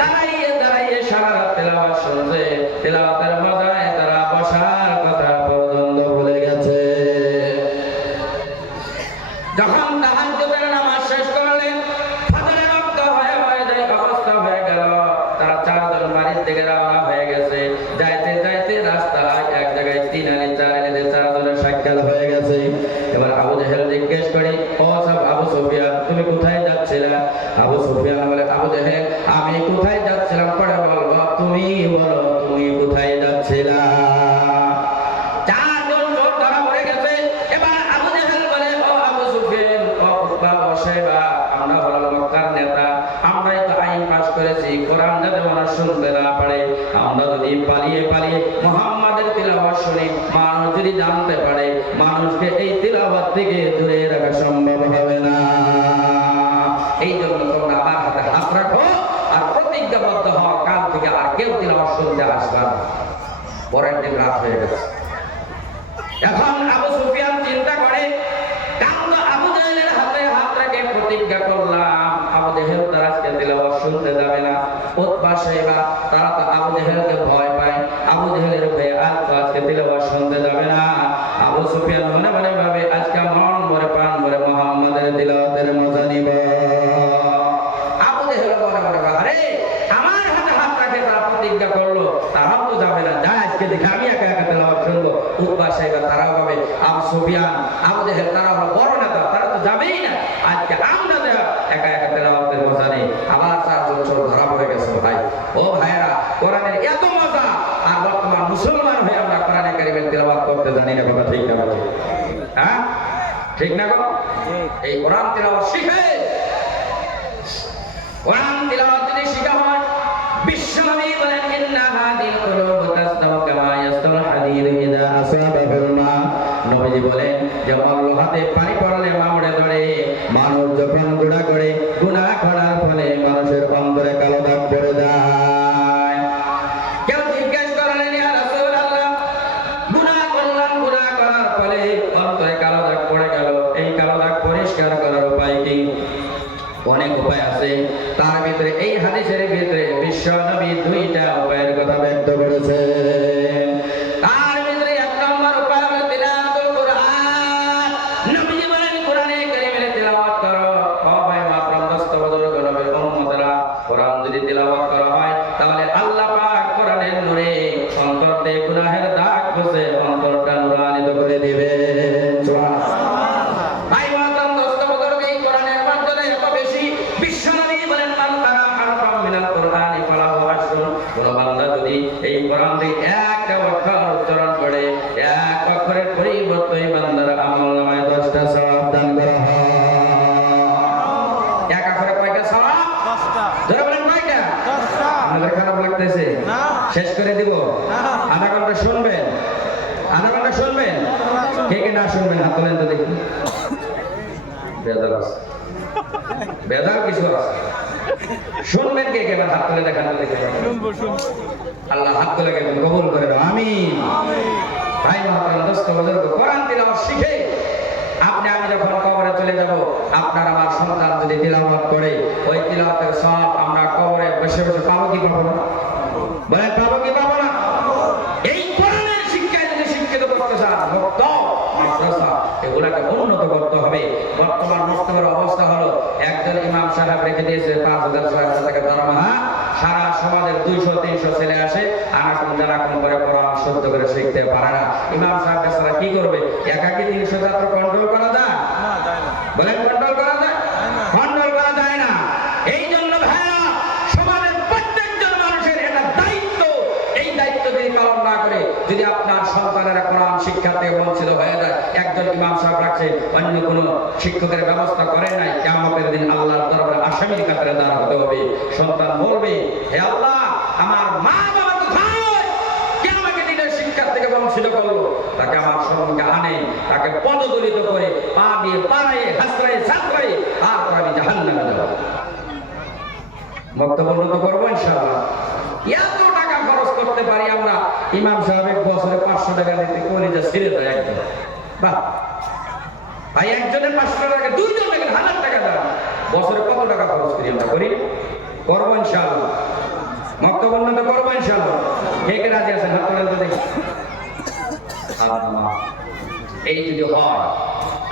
দাঁড়াইয়ে সারা রাত তেলাওয়াত শুনছে, তেলাওয়াতের মজায় তারা বসার কথা পর্যন্ত ভুলে গেছে। যখন তাহাজ্জুদের নামাজ শেষ করলেন, ফজরের রক্ত হয়ে যায়, অবস্থা হয়ে গেল, তারা চারজন বাড়ির থেকে রওনা হয়ে গেছে। যাইতে যাইতে রাস্তায় এক জায়গায় 3 আলি 4 আলিতে চারজনের সাক্ষাৎ হয়ে গেছে। এবার আবু জাহেল জিজ্ঞেস করে, ও সব আবু সুফিয়ান তুমি কোথায় যাচ্ছিলা? আবু সুফিয়ান বলে, আবু জাহেল আমি কোথায় যাচ্ছিলাম পরে বলবো, তুমি বলো তুমি কোথায় যাচ্ছিলা? চারজন লোক ধরা পড়ে গেছে। এবার আবু জাহেল বলে, ও আবু সুফিয়ান, ও উতবা, ও শাইবা, আমরা হলো মক্কার নেতা, আমরাই তো আইন পাস করেছি কোরআন যাতে মানুষ শুনতে না পারে, আমরা যদি পালিয়ে মুহাম্মাদের তিলাওয়াত শুনি, মানুষ যদি জানতে পারে, মানুষকে এই তিলাওয়াত থেকে দূরে রাখা সম্ভব হবে না। এই জন্য তোমরা আমার হাতে হাত রাখো আর প্রতিজ্ঞাবদ্ধ হও, কাল থেকে আর কেউ তিলাওয়াত শুনতে আসবে না। পরের দিন রাত হয়ে গেছে। এখন আবু সুফিয়ান চিন্তা করে, আবু জাহেলের হাতে হাত রেখে প্রতিজ্ঞা করলাম আবু জাহেল তার আজকে তিলাওয়াত শুনতে যাবে না। উতবা সাহেবা তারা তো আবু জাহেলকে ভয় পায়, আবু জাহেলের ভয়ে আর তো আজকে তিলাওয়াত শুনতে যাবে না। আবু সুফিয়ান মনে মনে ভাবে, আজকে মন ভরে প্রাণ ভরে মুহাম্মাদের তিলাওয়াতের মজা নিব। আবু জাহেল মনে মনে ভাবে, আরে আমার হাতে হাত রেখে তারা প্রতিজ্ঞা করলো, তারাও তো যাবে না, যা আজকে দেখে আমি একা একা তিলাওয়াত শুনবো। উতবা সাহেবা তারাও ভাবে, আবু সুফিয়ান আবু জাহেল তারা হলো বড় নেতা, তারা তো যাবেই না, আজকে আমরা একা একা তেলাওয়াতের মজা নেই। আবার 4 জন চোর ধরা পড়ে গেছে। ভাই ও ভাইরা, কোরআনের এত মজা, আর বর্তমান মুসলমান হয়ে আমরা কোরআনে কারিমের তেলাওয়াত করতে জানি না। কথা ঠিক না? হ্যাঁ ঠিক না গো? এই কোরআন তেলাওয়াত শিখে, কোরআন তেলাওয়াত যদি শিখা হয়, বিশ্বনবী বলেন ইন্না হাদিল কুলুব তাসদাউ কামা ইয়াসদাউ হাদিদ ইযা আসাবাহুল মা। নবীজি বলেন যে লোহাতে পানি পড়লে মামড়ে ধরে, মানুষ যখন গুনাহ করে, গুনাহ করার ফলে মানুষের অন্তরে কালো দাগ পড়ে যায়। কেউ জিজ্ঞেস করলেন, ইয়া রাসূলুল্লাহ, গুনাহ করলাম, গুনাহ করার ফলে অন্তরে কালো দাগ পড়ে গেল, এই কালো দাগ পরিষ্কার করার উপায় কি? অনেক উপায় আছে, তার ভিতরে এই হাদিসের ভিতরে বিশ্ব নবী 2টা উপায়ের কথা ব্যক্ত করেছেন। তার ভিতরে 1 নম্বর উপায় হলো তিলাওয়াতুল কোরআন। নবীজি বলেন কোরআনে কারীমের তিলাওয়াত করো। ও ভাই মাতরম দোস্ত বুজুর্গ নবীর উম্মতরা, কোরআন যদি তিলাওয়াত করা হয় তাহলে আল্লাহ পাক কোরআনের নূরে অন্তরে গুনাহের দাগ মুছে অন্তরটা নূরান্বিত করে দিবে। সুবহানাল্লাহ। ভাই মাতরম দোস্ত বুজুর্গ, এই কোরআনের মর্যাদা এত বেশি, বিশ্বনবী বলেন মান কারা হারফাম মিনাল কোরআনি ফালাহু আশরুন। কোন বান্দা যদি এই কোরআন দিয়ে একটা অক্ষর উচ্চারণ করে, এক অক্ষরের পরিবর্তে এই বান্দার আমলনামায় 10টা সওয়াব দান করা হয়। এক অক্ষরে কয়টা সওয়াব? 10টা। ধরে বলেন কয়টা? 10টা। আপনাদের খারাপ লাগতেছে? না। শেষ করে দিব? না। আধা ঘন্টা শুনবেন? আধা ঘন্টা শুনবেন? কে কে না শুনবেন হাত তোলেন তো দেখি। বেদাল আছে, বেদাল কিছু আছে। শুনবেন কে কে? হাত তুলে দেখান তো দেখি। আল্লাহ হাত তুলে কবুল করে দাও, আমিন। ভাই মাতরম দোস্ত বুজুর্গ, কোরআন তিলাওয়াত শিখে আপনি আমি যখন কবরে চলে যাব, আপনার আমার সন্তান যদি তিলাওয়াত করে, ওই তিলাওয়াতের সওয়াব আমরা কবরে বসে বসে পাবো কি পাবো না? বলেন পাবো কি পাবো না? এই কোরআনের শিক্ষায় যদি শিক্ষিত করতে চান, ভক্ত মাদ্রাসা এগুলাকে উন্নত করতে হবে। বর্তমান মুসলিমের অবস্থা হলো, একজন ইমাম সাহেব রেখে দিয়েছে 5,000 টাকা দরমা, সারা সমাজের 200-300 ছেলে আসে, আনাকুম জানাকুম করে কোরআন শুদ্ধ করে শিখতে পারে না। ইমাম সাহেব ছাড়া কি করবে? একাকি 300 ছাত্র কন্ট্রোল করা যায়? না, যায় না। বলেন কন্ট্রোল করা যায়? কন্ট্রোল করা যায় না। এই জন্য ভাইরা, সমাজের প্রত্যেকজন মানুষের এটা দায়িত্ব। এই দায়িত্ব যদি পালন না করে, যদি আপনার সন্তানেরা কোরআন শিক্ষা থেকে বঞ্চিত হয়ে যায়, একজন ইমাম সাহেব রাখছে, অন্য কোনো শিক্ষকের ব্যবস্থা করে নাই, কিয়ামতের দিন আল্লাহর দরবারে আসামির কাতারে দাঁড়াতে হবে। সন্তান বলবে, হে আল্লাহ, আমার মা বাবা কোথায়? কে আমাকে দিনের শিক্ষা থেকে বঞ্চিত করলো? তাকে আমার সম্মুখে আনে, তাকে পদদলিত করে, পা দিয়ে পাড়ায়, হাসরায়, ছাত্রায়, আর আমি জাহান্নামে যাব। বক্তব্য উন্নত করবো ইনশাআল্লাহ। এত টাকা খরচ করতে পারি আমরা, ইমাম সাহেব বছরে 500 টাকা দিতে কলিজা ছিঁড়ে দেয় একদম। বাহ ভাই, একজনের 500 টাকা, 2 জন টাকা 1000 টাকা দেয়, বছরে কত টাকা খরচ করি আমরা? করি? করবো ইনশাআল্লাহ। বক্তব্য উন্নত করবো ইনশাআল্লাহ। কে কে রাজি আছেন? হাত তোলেন তো দেখি। এই যদি হয়,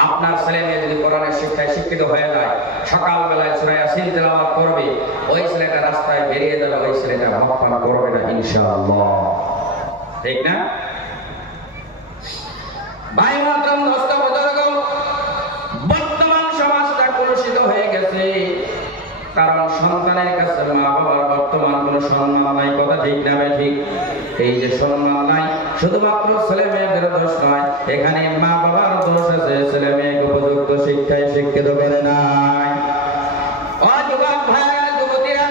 আপনার ছেলে মেয়ে যদি কোরআনের শিক্ষায় শিক্ষিত হয়ে যায়, সকালবেলায় সূরা ইয়াসিন তেলাওয়াত করবে, ওই ছেলেটা রাস্তায় বেরিয়ে যাবে, ওই ছেলেটা মক্কান করবে না ইনশাআল্লাহ। ঠিক না ভাই মাতরম দোস্ত বুজুর্গ? বর্তমান সমাজটা কলুষিত হয়ে গেছে, কারণ সন্তানের কাছে মা বাবার বর্তমান কোনো সম্মান নাই। কথা ঠিক না ঠিক? এই যে সম্মান নাই, শুধুমাত্র ছেলে মেয়েদের দোষ নয়, এখানে মা বাবার দোষ আছে, ছেলে মেয়েকে উপযুক্ত শিক্ষায় শিক্ষিত করে নাই। ও যুবক ভাইরা, যুবতীরা,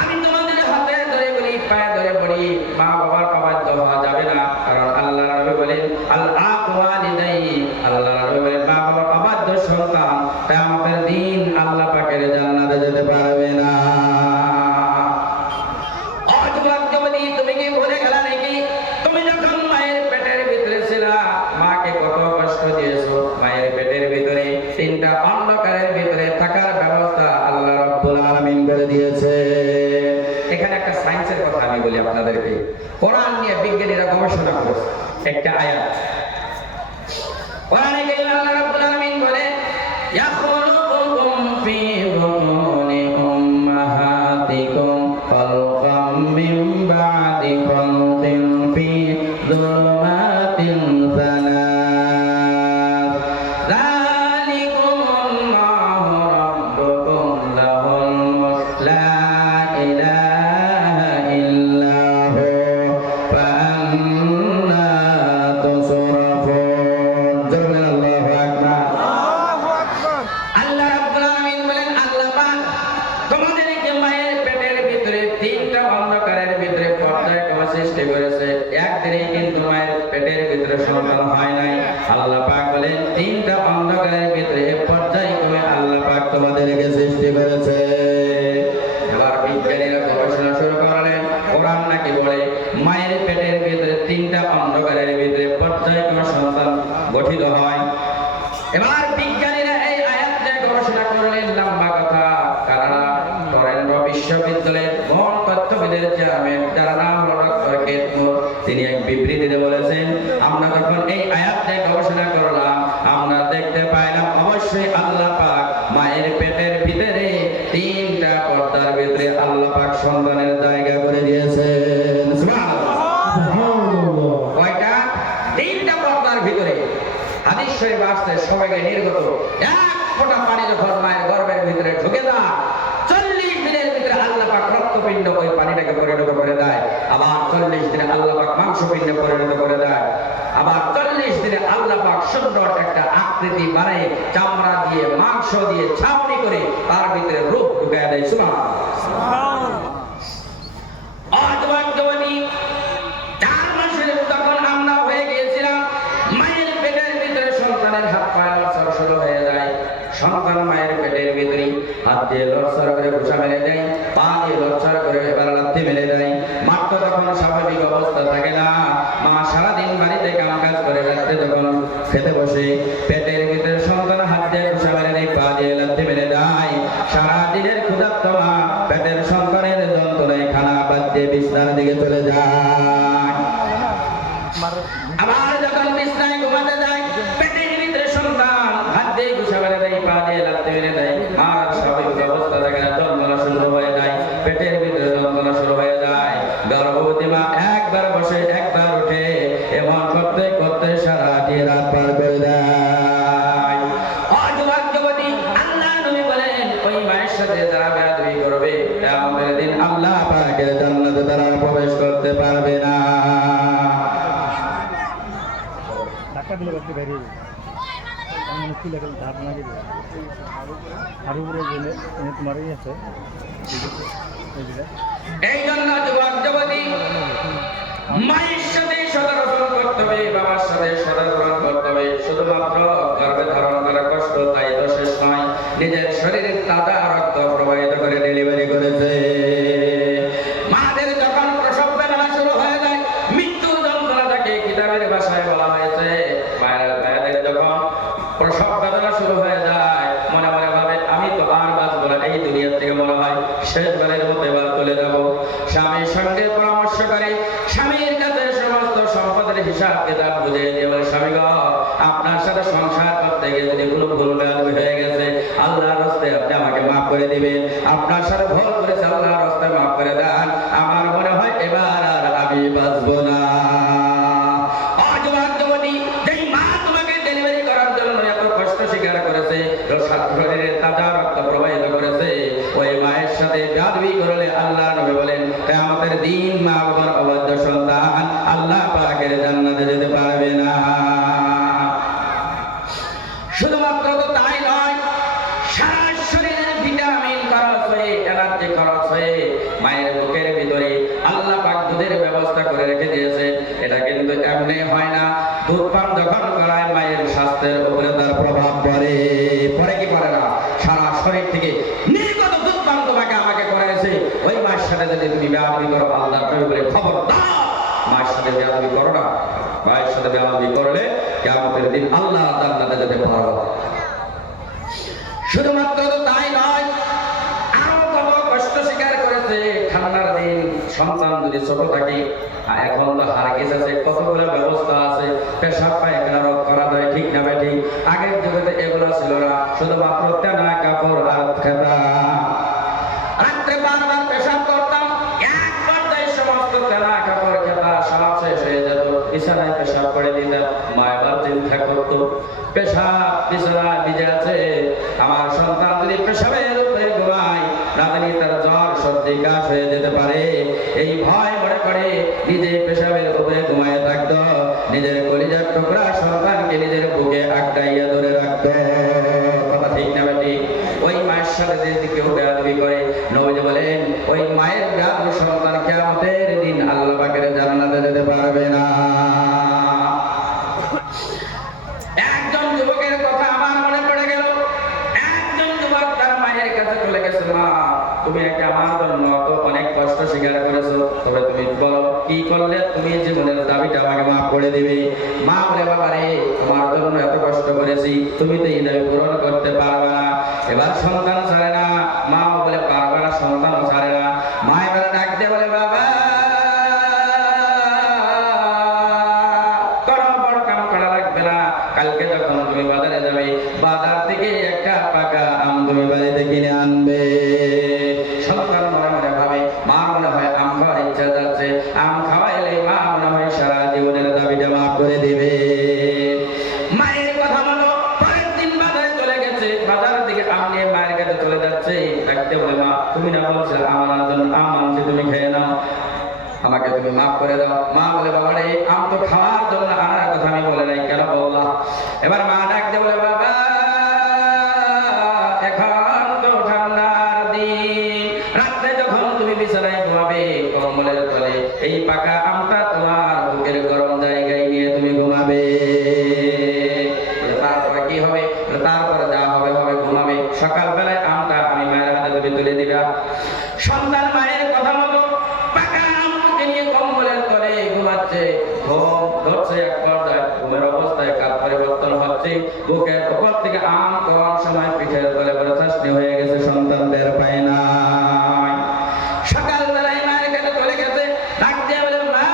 আমি তোমাদের হাতে ধরে বলি, পায়ে ধরে বলি, মা বাবার অবাধ্য হওয়া যাবে না। কারণ আল্লাহ নবী বলেন, আল আকওয়ালিদাই, আল্লাহ নবী বলেন, মা বাবার করেছে একটা আয়াত কোরআনে কারীমে আল্লাহ রাব্বুল আলামিন বলে ইয়াখলুকুকুম ফি বুতুনি উম্মাহাতিকুম খালকাম মিন বা'দি খালকিন ফি যুলুমাতিন সালাস যালিকুমুল্লাহু রাব্বুকুম লাহুল মুলক লা ইলাহা ইল্লা হু ফাআন্না তুসরাফুন আল্লাহু আকবার আল্লাহ রাব্বুল আলামিন বলেন আল্লাহ পাক তোমাদেরকে মায়ের পেটের ভিতরে তিনটা অন্ধকারের ভিতরে পর্যায়ক্রমে সৃষ্টি করেছে একদিনে কিন্তু মায়ের পেটের ভিতরে সন্তান হয় নাই আল্লাহ পাক বলেন তিনটা অন্ধকারের ভিতরে পর্যায়ক্রমে আল্লাহ পাক তোমাদেরকে সৃষ্টি করেছে এবার বিজ্ঞানীরা গবেষণা শুরু করলেন কোরআন নাকি বলে মায়ের পেটের ভিতরে তিনটা অন্ধকারের ভিতরে পর্যায়ক্রমে সন্তান গঠিত হয় এবার বিজ্ঞানীরা এই আয়াত নিয়ে গবেষণা করলেন লম্বা কথা কানাডা টরন্টো বিশ্ববিদ্যালয়ের মহান তথ্যবিদের চেয়ারম্যান যার নাম হলো ডক্টর কেট মুর তিনি এক বিবৃতিতে বলেছেন আমরা যখন এই আয়াত নিয়ে গবেষণা করলাম আমরা দেখতে পাইলাম অবশ্যই আল্লাহ পাক মায়ের পেটের ভিতরে তিনটা পর্দার ভিতরে আল্লাহ পাক সন্তানের জায়গা করে দিয়েছেন সুবহানাল্লাহ কয়টা তিনটা পর্দার ভিতরে হাদিস শরীফে আসছে সবাইকে নির্গত এক ফোঁটা পানি যখন মায়ের গর্ভের ভিতরে ঢুকে যায় 40 দিনের ভিতরে আল্লাহ পাক রক্তপিণ্ড ওই পানিটাকে পরিণত করে দেয় আবার 40 দিনে আল্লাহ পাক মাংসপিণ্ডে পরিণত করে দেয় আবার 40 দিনে আল্লাহ পাক সুন্দর একটা আকৃতি বানায় চামড়া দিয়ে মাংস দিয়ে ছাউনি করে তার ভিতরে রূপ ঢুকায় দেয় সুবহানাল্লাহ আজওয়াজওয়ানি 4 মাসের তখন আমরা হয়ে গিয়েছিলাম মায়ের পেটের ভিতরে সন্তানের হাত পা লড়ছড় শুরু হয়ে যায় সন্তান মায়ের পেটের ভিতরে হাত দিয়ে লড়ছড় করে ঘুষা মেরে দেয় পা দিয়ে লড়ছড় করে এবার লাথি মেরে দেয় মার তো তখন স্বাভাবিক অবস্থা থাকে না মা সারাদিন বাড়িতে কাম কাজ করে রাত্রে তখন খেতে বসে পেটের ভিতরে সন্তান হাত দিয়ে ঘুষা মেরে দেয় পা দিয়ে লাথি মেরে দেয় সারাদিনের ক্ষুধার্ত মা পেটের সন্তানের যন্ত্রণায় খানা বাদ দিয়ে বিছানার দিকে চলে যায় আবার যখন বিছানায় ঘুমাতে যায় পেটের ভিতরে সন্তান হাত দিয়ে ঘুষা মেরে দেয় পা দিয়ে লাথি মেরে দেয় আর স্বাভাবিক অবস্থা থাকে না যন্ত্রণা শুরু হয়ে যায় পেটের ভিতরে যন্ত্রণা শুরু হয়ে যায় গর্ভবতী মা একবার বসে একবার উঠে এমন করতে করতে সারাটি রাত পার করে দেয় অযুবতী আল্লাহ নবী বলেন ওই মায়ের সাথে যারা বেয়াদবি করবে কিয়ামতের দিন আল্লাহ পাকের জান্নাতে তারা প্রবেশ করতে পারবে না ধাক্কা দিলে বাচ্চা বেরিয়ে যাবে আমি কি লেগে ধাপ না দিবে আর উপরে গেলে তোমার এই আছে এই জন্য যুবতী মায়ের সাথে সদাচরণ করতে হবে বাবার সাথে সদাচরণ করতে হবে শুধুমাত্র গর্ভে ধারণ করা কষ্ট তাই তো শেষ নয় নিজের শরীরের তাজা রক্ত প্রবাহিত করে ডেলিভারি করেছে মাদের যখন প্রসব বেদনা শুরু হয়ে যায় মৃত্যু যন্ত্রণাটাকে কিতাবের ভাষায় বলা হয়েছে মায়েদের যখন প্রসব বেদনা শুরু হয়ে যায় মনে মনে ভাবে আমি তো আর বাঁচবো না এই দুনিয়া থেকে মনে হয় শেষবারের মতো এবার চলে যাব স্বামীর সঙ্গে পরামর্শ করে স্বামীর কাছে সমস্ত সম্পদের হিসাব কিতাব বুঝে দিয়ে বলে স্বামী গো আপনার সাথে সংসার করতে গিয়ে যদি কোনো ভুল হয়ে গেছে আল্লাহর রাস্তায় আপনি আমাকে মাফ করে দিবেন আপনার সাথে ভুল করেছে আল্লাহর রাস্তায় মাফ করে দেন আমার মনে হয় এবার আর আমি বাঁচবো না স্বীকার করেছে শরীরের তাজা রক্ত প্রবাহিত করেছে ওই মায়ের সাথে বেয়াদবি করলে আল্লাহ নবী বলেন কিয়ামতের দিন মা বাবার অবাধ্য সন্তান আল্লাহ পাকের জান্নাতে যেতে পারবে না শুধুমাত্র তো তাই নয় সারা শরীরের ভিটামিন খরচ হয়ে এনার্জি খরচ হয়ে মায়ের বুকের ভিতরে আল্লাহ পাক দুধের ব্যবস্থা করে রেখে দিয়েছে এটা কিন্তু এমনি হয় না দুধ পান যখন করায় মায়ের স্বাস্থ্যের উপরে তার প্রভাব পড়ে পড়ে কি পড়ে না সারা শরীর থেকে নির্গত দুধ পান তোমাকে আমাকে করাইছে ওই মায়ের সাথে যদি তুমি বেয়াদবি করো আল্লাহ নবী বলে খবরদার মায়ের সাথে বেয়াদবি করো না মায়ের সাথে বেয়াদবি করলে কিয়ামতের দিন আল্লাহ জান্নাতে যেতে পারবে শুধুমাত্র তো তাই নয় আরো কত কষ্ট স্বীকার করেছে ঠান্ডার দিন সন্তান যদি ছোট থাকে আর এখন তো হারগিস আছে, কতগুলো ব্যবস্থা আছে, পেশাব পায়খানা রোধ করা যায়, ঠিক না ভাই ঠিক? আগের যুগে এগুলো ছিল না, শুধুমাত্র তেনা কাপড় আর খেতা। রাত্রে বারবার পেশাব করতাম, এক পর্যায়ে সমস্ত তেনা কাপড় খেতা সব শেষ হয়ে যেত, বিছানায় পেশাব করে দিতাম। মা এবার চিন্তা করতো, পেশাব বিছানায় ভিজে আছে, আমার সন্তান যদি পেশাবের উপরে ঘুমায়, রাতে তার জ্বর সর্দি কাশ হয়ে যেতে পারে, এই ভয় মনে করে নিজে পেশাবের উপরে ঘুমায় থাকতো, নিজের কলিজার টুকরা সন্তানকে নিজের বুকে আঁকড়াইয়া ধরে রাখতো। কথা ঠিক না বেটি? ওই মায়ের সাথে যদি কেউ বেয়াদবি করে, নবীজি বলেন ওই মায়ের বেয়াদব সন্তান কিয়ামতের দিন আল্লাহ পাকের জান্নাতে যেতে পারবে না। একজন যুবকের কথা আমার মনে পড়ে গেল। একজন যুবক তার মায়ের কাছে চলে গেছে, মা তুমি একটা আমার জন্য তো অনেক কষ্ট স্বীকার করেছো, তবে তুমি বলো কি করলে তুমি জীবনের দাবিটা আমাকে মাফ করে দিবে? মা বলে, বাবা রে, তোমার জন্য এত কষ্ট করেছি, তুমি তো এই দাবি পূরণ করতে পারবে না। এবার সন্তান ছাড়ে না, মা বলে পারবে না, সন্তানও ছাড়ে না। মা এবার ডাক দিয়ে বলে, বাবা কোনো বড় কাম করা লাগবে না, কালকে যখন তুমি বাজারে যাবে, বাজার থেকে একটা পাকা আম তুমি বাড়িতে কিনে আনবে। সন্তান মনে মনে ভাবে, মা মনে হয় আম খাওয়ার ইচ্ছা যাচ্ছে, আম খাওয়াইলে মা মনে হয় সারা জীবনের দাবিটা মাফ করে দিবে। মায়ের কথা মতো পরের দিন বাজারে চলে গেছে, বাজারের দিকে আম নিয়ে মায়ের কাছে চলে যাচ্ছে, ডাকতে বলে, মা তুমি না বলছিলে আমার জন্য আম আনছি, তুমি খেয়ে নাও, আমাকে তুমি মাফ করে দাও। মা বলে, বাবা রে, আম তো খাওয়ার জন্য আনার কথা আমি বলে নাই, কেন বললাম? এবার মা ডাকতে বলে, বাবা এখন তো ঠান্ডার দিন, রাত্রে যখন তুমি বিছানায় ঘুমাবে কম্বলের তলে, এই পাকা আমটা তোমার বুকের গরম জায়গায় নিয়ে তুমি ঘুমাবে। তারপরে কি হবে? তারপরে যা হবে হবে, ঘুমাবে। সকালবেলায় আমটা আমি মায়ের হাতে তুমি তুলে দিবা। সন্তান মায়ের কথা মতো পাকা আমকে নিয়ে কম্বলের তলে ঘুমাচ্ছে। ঘুম ধরছে, এক পর্যায়ে ঘুমের অবস্থায় কাল পরিবর্তন হচ্ছে, বুকের উপর থেকে আম কোন সময় পিঠের তলে বলে চাষনি হয়ে গেছে, সন্তান বের পায় না। সকালবেলায় মায়ের কাছে চলে গেছে, ডাক দিয়ে বলে, মা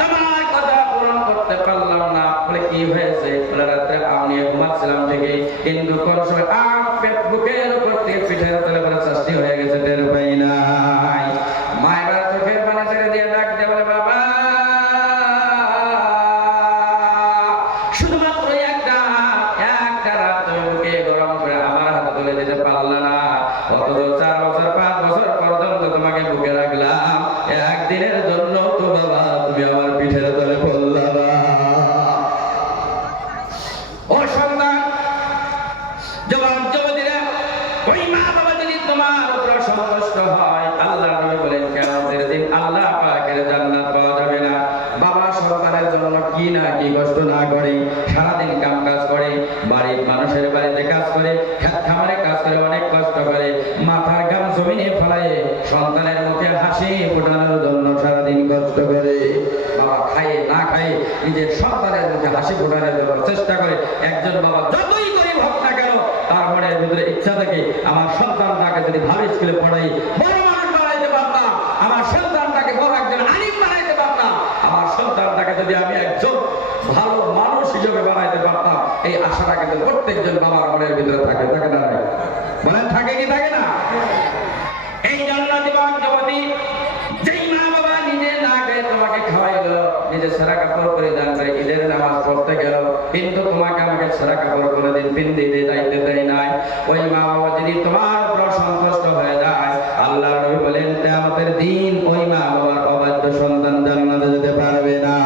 তোমার কথা পূরণ করতে পারলাম না। বলে, কি হয়েছে? বলে, রাত্রে আম নিয়ে ঘুমাচ্ছিলাম ঠিকই, কিন্তু কোন সময় আম বুকের উপর থেকে পিঠের তলে বলে চাষনি হয়ে গেছে, টের পাই নাই। মা এবার চোখের পানি ছেড়ে দিয়ে ডাক দিয়ে বলে, বাবা শুধুমাত্র একটা রাত তুমি বুকে গরম করে আমার হাতে তুলে দিতে পারলা না, অথচ 4 বছর 5 বছর পর্যন্ত তোমাকে বুকে রাখলাম, একদিনের জন্য তো বাবা তুমি আমার পিঠের তলে পড়লা না। ও সন্তান, জবান যুবতীরা, ওই মা বাবা যদি তোমার উপর সন্তুষ্ট হয়, আল্লাহ নবী বলেন কিয়ামতের দিন আল্লাহ পাকের জান্নাত পাওয়া যাবে না। বাবা সন্তানের জন্য কি না কি কষ্ট না করে, সারাদিন কাম কাজ করে, বাড়ির মানুষের বাড়িতে কাজ করে, খেত খামারে কাজ করে, অনেক কষ্ট করে, মাথার ঘাম জমিনে ফেলায় সন্তানের মুখে হাসি ফোটানোর জন্য সারাদিন কষ্ট করে। বাবা খায় না খায় নিজের সন্তানের মুখে হাসি ফোটানোর জন্য চেষ্টা করে। একজন বাবা যতই গরিব হোক না কেন, তার মনের ভিতরে ইচ্ছা থাকে, আমার সন্তানটাকে যদি ভালো স্কুলে পড়াই, বড় মানুষ বানাইতে পারতাম, আমার সন্তানটাকে বড় একজন আলিম বানাইতে পারতাম, আমার সন্তানটাকে যদি আমি একজন ভালো মানুষ হিসেবে বানাইতে পারতাম, এই আশাটা কিন্তু প্রত্যেকজন বাবার মনের ভিতরে থাকে, থাকে না? বলেন থাকে কি থাকে না? এই জন্য যুবক যুবতী, যেই মা বাবা নিজে না খেয়ে তোমাকে খাওয়াইলো, নিজে সারা কাপড় পরিধান করে ঈদের নামাজ পড়তে গেল, কিন্তু তোমাকে আমাকে সারা কাপড় কোনোদিন পিন্দি দিয়ে যাইতে দেয় নাই, ওই মা বাবা যদি তোমার উপর সন্তুষ্ট হয়ে যায়, আল্লাহ নবী বলেন কিয়ামতের দিন ওই মা বাবার অবাধ্য সন্তান জান্নাতে যেতে পারবে না।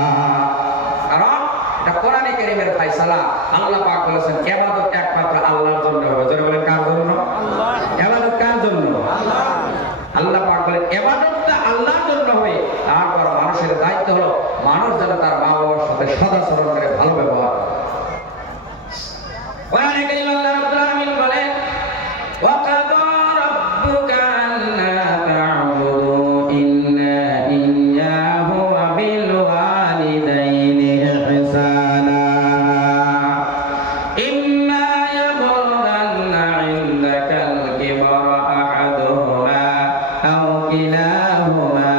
কারণ এটা কোরআনে কারীমের ফয়সালা। আল্লাহ পাক বলেছেন ইবাদত একমাত্র আল্লাহর জন্য হবে। যারা বলেন কার জন্য? ইবাদত কার জন্য? আল্লাহ পাক বলেন ইবাদতটা আল্লাহর জন্য হবে। তারপর মানুষের দায়িত্ব হলো মানুষ যেন তার মা বাবার সাথে সদাচরণ করে, ভালো ব্যবহার। কোরআনে কারীম আল্লাহ রাব্বুল আলামিন বলেন, ওয়া কাদা রাব্বুকা আল্লা তা'বুদু ইল্লা ইয়্যাহু ওয়া বিল ওয়ালিদাইনি ইহসানা ইম্মা ইয়াবলুগান্না ইনদাকাল কিবরা আহাদুহুমা আও কিলাহুমা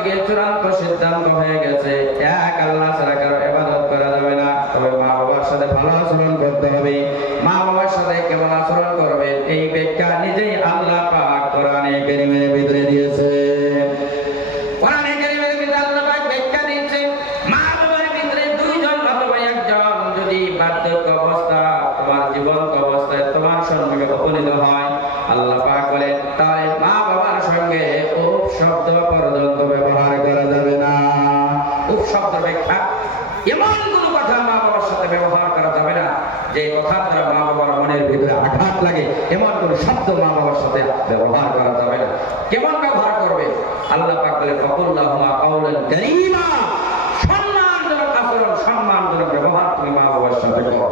থেকে চূড়ান্ত সিদ্ধান্ত হয়ে গেছে এক আল্লাহ ছাড়া কারো ইবাদত করা যাবে না। তবে মা বাবার সাথে ভালো আচরণ করতে হবে। মা বাবার সাথে কেমন আচরণ করবেন এই ব্যাখ্যা নিজেই আল্লাহ পাক কোরআনে কারীমের ভিতরে দিয়েছে। কোরআনে কারীমের ভিতরে আল্লাহ পাক ব্যাখ্যা দিয়েছে মা বাবার ভিতরে দুইজন অথবা একজন যদি বার্ধক্য অবস্থা তোমার জীবন্ত অবস্থায় তোমার সম্মুখে উপনীত হয়, আল্লাহ পাক বলেন তাই মা বাবার সঙ্গে উফ শব্দ পর্যন্ত ব্যবহার করা যাবে না। উফ শব্দ ব্যাখ্যা এমন কোন কথা মা বাবার সাথে ব্যবহার করা যাবে না যে কথা দ্বারা মা বাবার মনের ভিতরে আঘাত লাগে, এমন কোন শব্দ মা বাবার সাথে ব্যবহার করা যাবে না। কেমন ব্যবহার করবে? আল্লাহ পাক বলেন ফাকুল্লাহুমা কাওলান কারীমা, সম্মানজনক আচরণ সম্মানজনক ব্যবহার তুমি মা বাবার সাথে করো।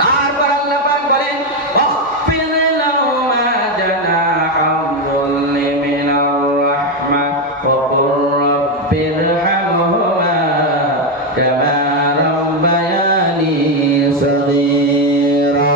তারপর আল্লাহ পাক বলেন ওয়াখফিদ লাহুমা জানাহাল যুল্লি মিনার রাহমা ওয়া কুর রাব্বিরহামহুমা কামা রাব্বায়ানি সগীরা।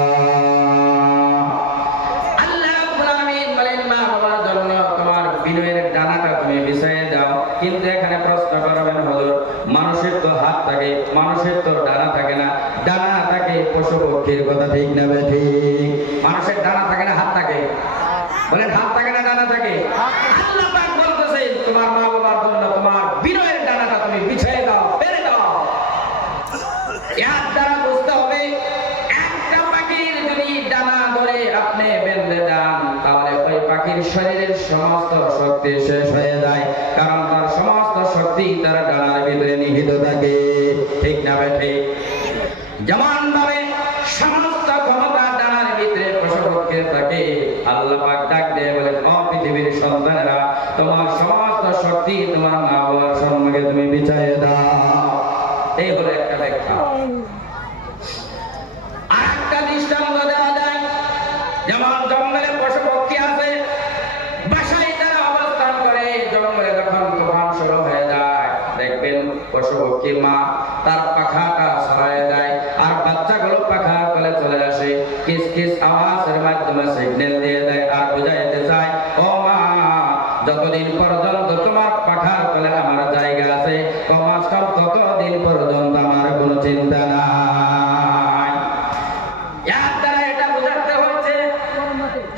আল্লাহ রাব্বুল আলামিন বলেন মা বাবার জন্য তোমার বিনয়ের ডানাটা তুমি বিছাইয়ে দাও। কিন্তু এখানে প্রশ্ন করবেন হুজুর, মানুষের তো হাত থাকে, মানুষের তো ডানা থাকে না। ডানা থাকে পশু পক্ষীর, কথা ঠিক না ঠিক? মানুষের ডানা থাকে না হাত থাকে? বলেন হাত থাকে না ডানা থাকে? আল্লাহ পাক বলতেছেন তোমার মা বাবার জন্য তোমার বিনয়ের ডানাটা তুমি বিছিয়ে দাও, পেরে দাও। এর দ্বারা বুঝতে হবে একটা পাখির যদি ডানা ধরে আপনি বেঁধে দেন তাহলে ওই পাখির শরীরের সমস্ত শক্তি শেষ হয়ে যায়, কারণ তার সমস্ত শক্তি তার ডানার ভিতরে নিহিত থাকে। ঠিক না ঠিক? যেমন ভাবে সমস্ত ক্ষমতা ডানার ভিতরে পশুপক্ষীর থাকে, আল্লাহ পাক ডাক দিয়ে বলেন ও পৃথিবীর সন্তানেরা তোমার সমস্ত শক্তি তোমার মা বাবার সম্মুখে তুমি বিছাইয়ে দাও। এই হলো একটা ব্যাখ্যা। আর একটা দৃষ্টান্ত দেওয়া যায়, যেমন জঙ্গলে পশুপক্ষী আছে, বাসায় তারা অবস্থান করে, জঙ্গলে যখন তুফান শুরু হয়ে যায় দেখবেন পশুপক্ষীর মা তার পাখাটা ছড়ায় দেয় আর বাচ্চাগুলো পাখার তলে চলে আসে, কিস কিস আওয়াজের মাধ্যমে সিগন্যাল দিয়ে দেয় আর বুঝাইতে চায় ও মা যতদিন পর্যন্ত তোমার পাখার তলে আমার জায়গা আছে কমাস কম ততদিন পর্যন্ত আমার কোনো চিন্তা নাই। এর দ্বারা এটা বোঝাতে হচ্ছে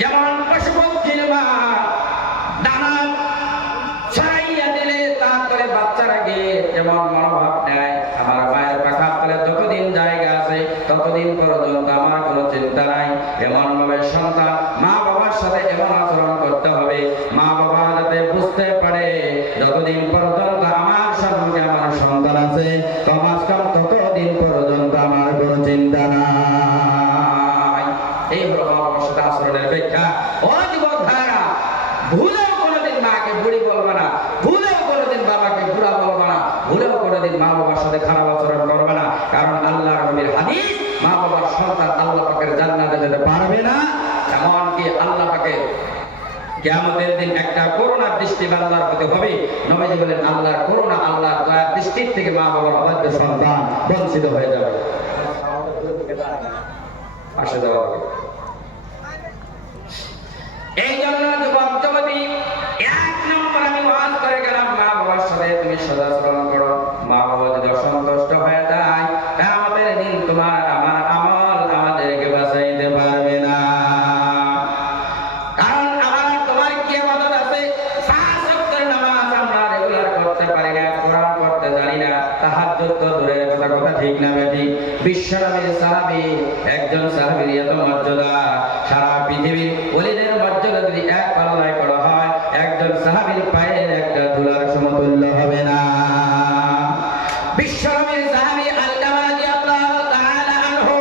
যেমন পশুপক্ষীর মা ডানা ছড়াইয়া দিলে তারপরে বাচ্চারা গিয়ে যেমন মনোভাব নেয় আমার মায়ের পাখার তলে যতদিন জায়গা আছে ততদিন পর্যন্ত আমার কোনো চিন্তা নাই, এমন ভাবে সন্তান মা বাবার সাথে এমন আচরণ করতে হবে মা বাবা যাতে বুঝতে পারে যতদিন পর্যন্ত আমার সম্মুখে আমার সন্তান আছে কমাস কম ততদিন পর্যন্ত আমার কোনো চিন্তা নাই। এই হলো মা বাবার সাথে আচরণের ব্যাখ্যা। ও যুবক ভাইরা, ভুলেও কোনোদিন মাকে বুড়ি বলবে না, ভুলেও কোনোদিন বাবাকে বুড়া বলবে না, ভুলেও কোনোদিন মা বাবার সাথে খারাপ আচরণ করবে না, কারণ আল্লাহর নবীর হাদিস মা বাবার সন্তান আল্লাহ পাকের জান্নাতে যেতে পারবে না। এমনকি আল্লাহ পাকের কিয়ামতের দিন একটা করুণার দৃষ্টি বান্দার প্রতি হবে। নবীজি বলেন আল্লাহর করুণা আল্লাহর দয়ার দৃষ্টির থেকে মা বাবার অবাধ্য সন্তান বঞ্চিত হয়ে যাবে। আসে দেওয়া হবে। এই জন্য যুবক যুবতী এক নম্বর আমি ওয়াজ করে গেলাম মা বাবার সাথে তুমি সদাচরণ করো। মা বাবা যদি অসন্তুষ্ট হয়ে যায় কিয়ামতের দিন তোমার আমার আমল আমাদেরকে বাঁচাইতে পারবে না, কারণ আমার তোমার কি ইবাদত আছে? পাঁচ ওয়াক্তের নামাজ আমরা রেগুলার করতে পারি না, কোরআন পড়তে জানি না, তাহাজ্জুদ তো দূরের কথা, কথা ঠিক না বেঠিক? বিশ্বনবীর সাহাবী একজন সাহাবীর এত মর্যাদা, সারা পৃথিবীর ওলিদের মর্যাদা যদি এক পাল্লায় করা হয় একজন সাহাবীর পায়ের একটা ধুলার সমতুল্য হবে না। বিশ্বনবীর সাহাবী আলকামা রাদিয়াল্লাহু তাআলা আনহু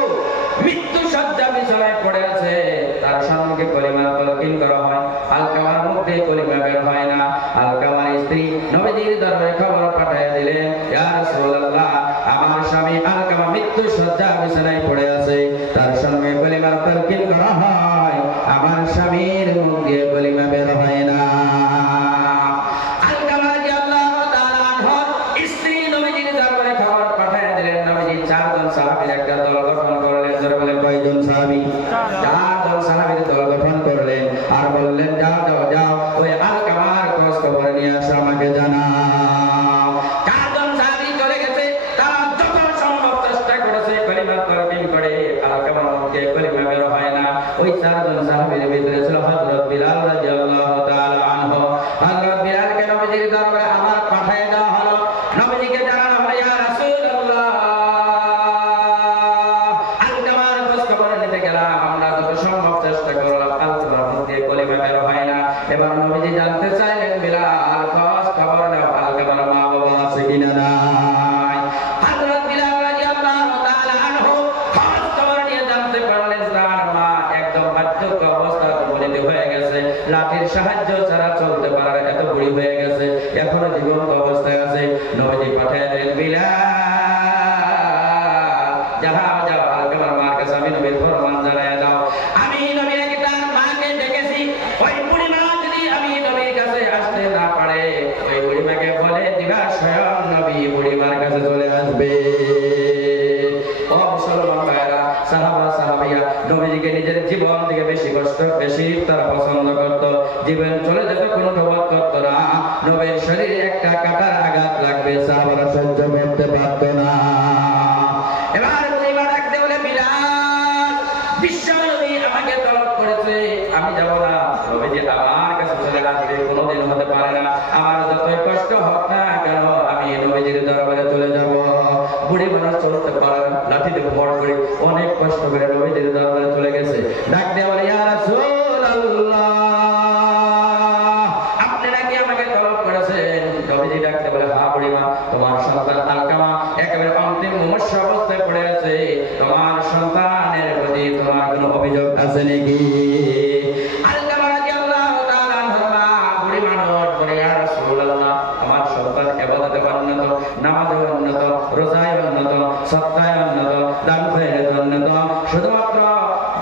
মৃত্যু শয্যা বিছানায় পড়ে আছে, তার সম্মুখে কলিমা তালকিন করা হয়, আলকামার মুখ দিয়ে কলিমা বের হয় না। আলকামার স্ত্রী নবীজির দরবারে খবর পাঠিয়ে দিলেন ইয়া রাসূলুল্লাহ আমার স্বামী আলকামা মৃত্যু শয্যা বিছানায় পড়ে আছে, তার সঙ্গে কলিমা তালকিন করা হয়, আমার স্বামীর মুখ দিয়ে কলিমা বের হয় না। আলকামা রাদিয়াল্লাহু তাআলা আনহু স্ত্রী নবীজির দরবারে খবর পাঠিয়ে দিলেন। নবীজি চারজন সাহাবীর একটা দল গঠন করলেন। যারা বলেন কয়জন সাহাবী? চারজন সাহাবীর দল গঠন করলেন আর বললেন যাও যাও যাও ওই আলকামার খোঁজ খবর নিয়ে পাঠাইলেন বিলাল, খোঁজ খবর নাও আলকামার মা বাবা আছে কিনা নাই। হযরত বিলাল রাদিয়াল্লাহু তাআলা আনহু খোঁজ খবর নিয়ে জানতে পারলেন তার মা একদম বার্ধক্য অবস্থা উপনীত হয়ে গেছে, লাঠির সাহায্য ছাড়া চলতে পারে এত বুড়ি হয়ে গেছে, এখনো জীবন্ত অবস্থায় আছে। নবীজি পাঠাইলেন বিলাল, যাও যাও আলকামার মার কাছে আমি নবীর ফরমান জানাইয়া দাও। আমি নবী নাকি তার মাকে ডেকেছি, ওই বুড়ি মা যদি আমি নবীর কাছে আসতে না পারে ওই বুড়ি মাকে বলে দিবা স্বয়ং নবী বুড়ি মার কাছে চলে আসবে। ও মুসলমান ভাইরা, সাহাবা সাহাবিয়া নবীজিকে নিজের জীবন থেকে বেশি কষ্ট বেশি তারা পছন্দ করত। জীবন চলে যেত কোনো খবর করতো না, নবীর শরীরে একটা কাঁটার আঘাত লাগবে সাহাবারা সহ্য করতে পারত না। এবার বুড়িমা ডাকতে বলে বিলাল, বিশ্বনবী আমাকে তলব করেছে, আমি যাব না, নবীজি আমার কাছে চলে আসবে, কোনোদিন হতে পারে না। আমার যতই কষ্ট হোক না কেন আমি নবীজির দরবারে চলে যাব। বুড়ি মানুষ চলতে পারে না, লাঠিতে ভর করে অনেক কষ্ট করে নবীজির দরবারে চলে গেছে। ডাক দিয়ে বলে ইয়া রাসূলুল্লাহ, আপনি নাকি আমাকে তলব করেছেন? নবীজি ডাকতে বলে হ্যাঁ বুড়িমা, তোমার সন্তান আলকামা একেবারে অন্তিম মুমূর্ষ অবস্থায় পড়ে আছে, তোমার সন্তানের প্রতি তোমার কোনো অভিযোগ আছে নাকি? আলকামা রাদিয়াল্লাহু তাআলা আনহু বুড়ি মানুষ বলে ইয়া রাসূলুল্লাহ, আমার সন্তান ইবাদতে উন্নত, নামাজে উন্নত, রোজায় উন্নত, সদকায় উন্নত, দান খয়রাতে উন্নত, শুধুমাত্র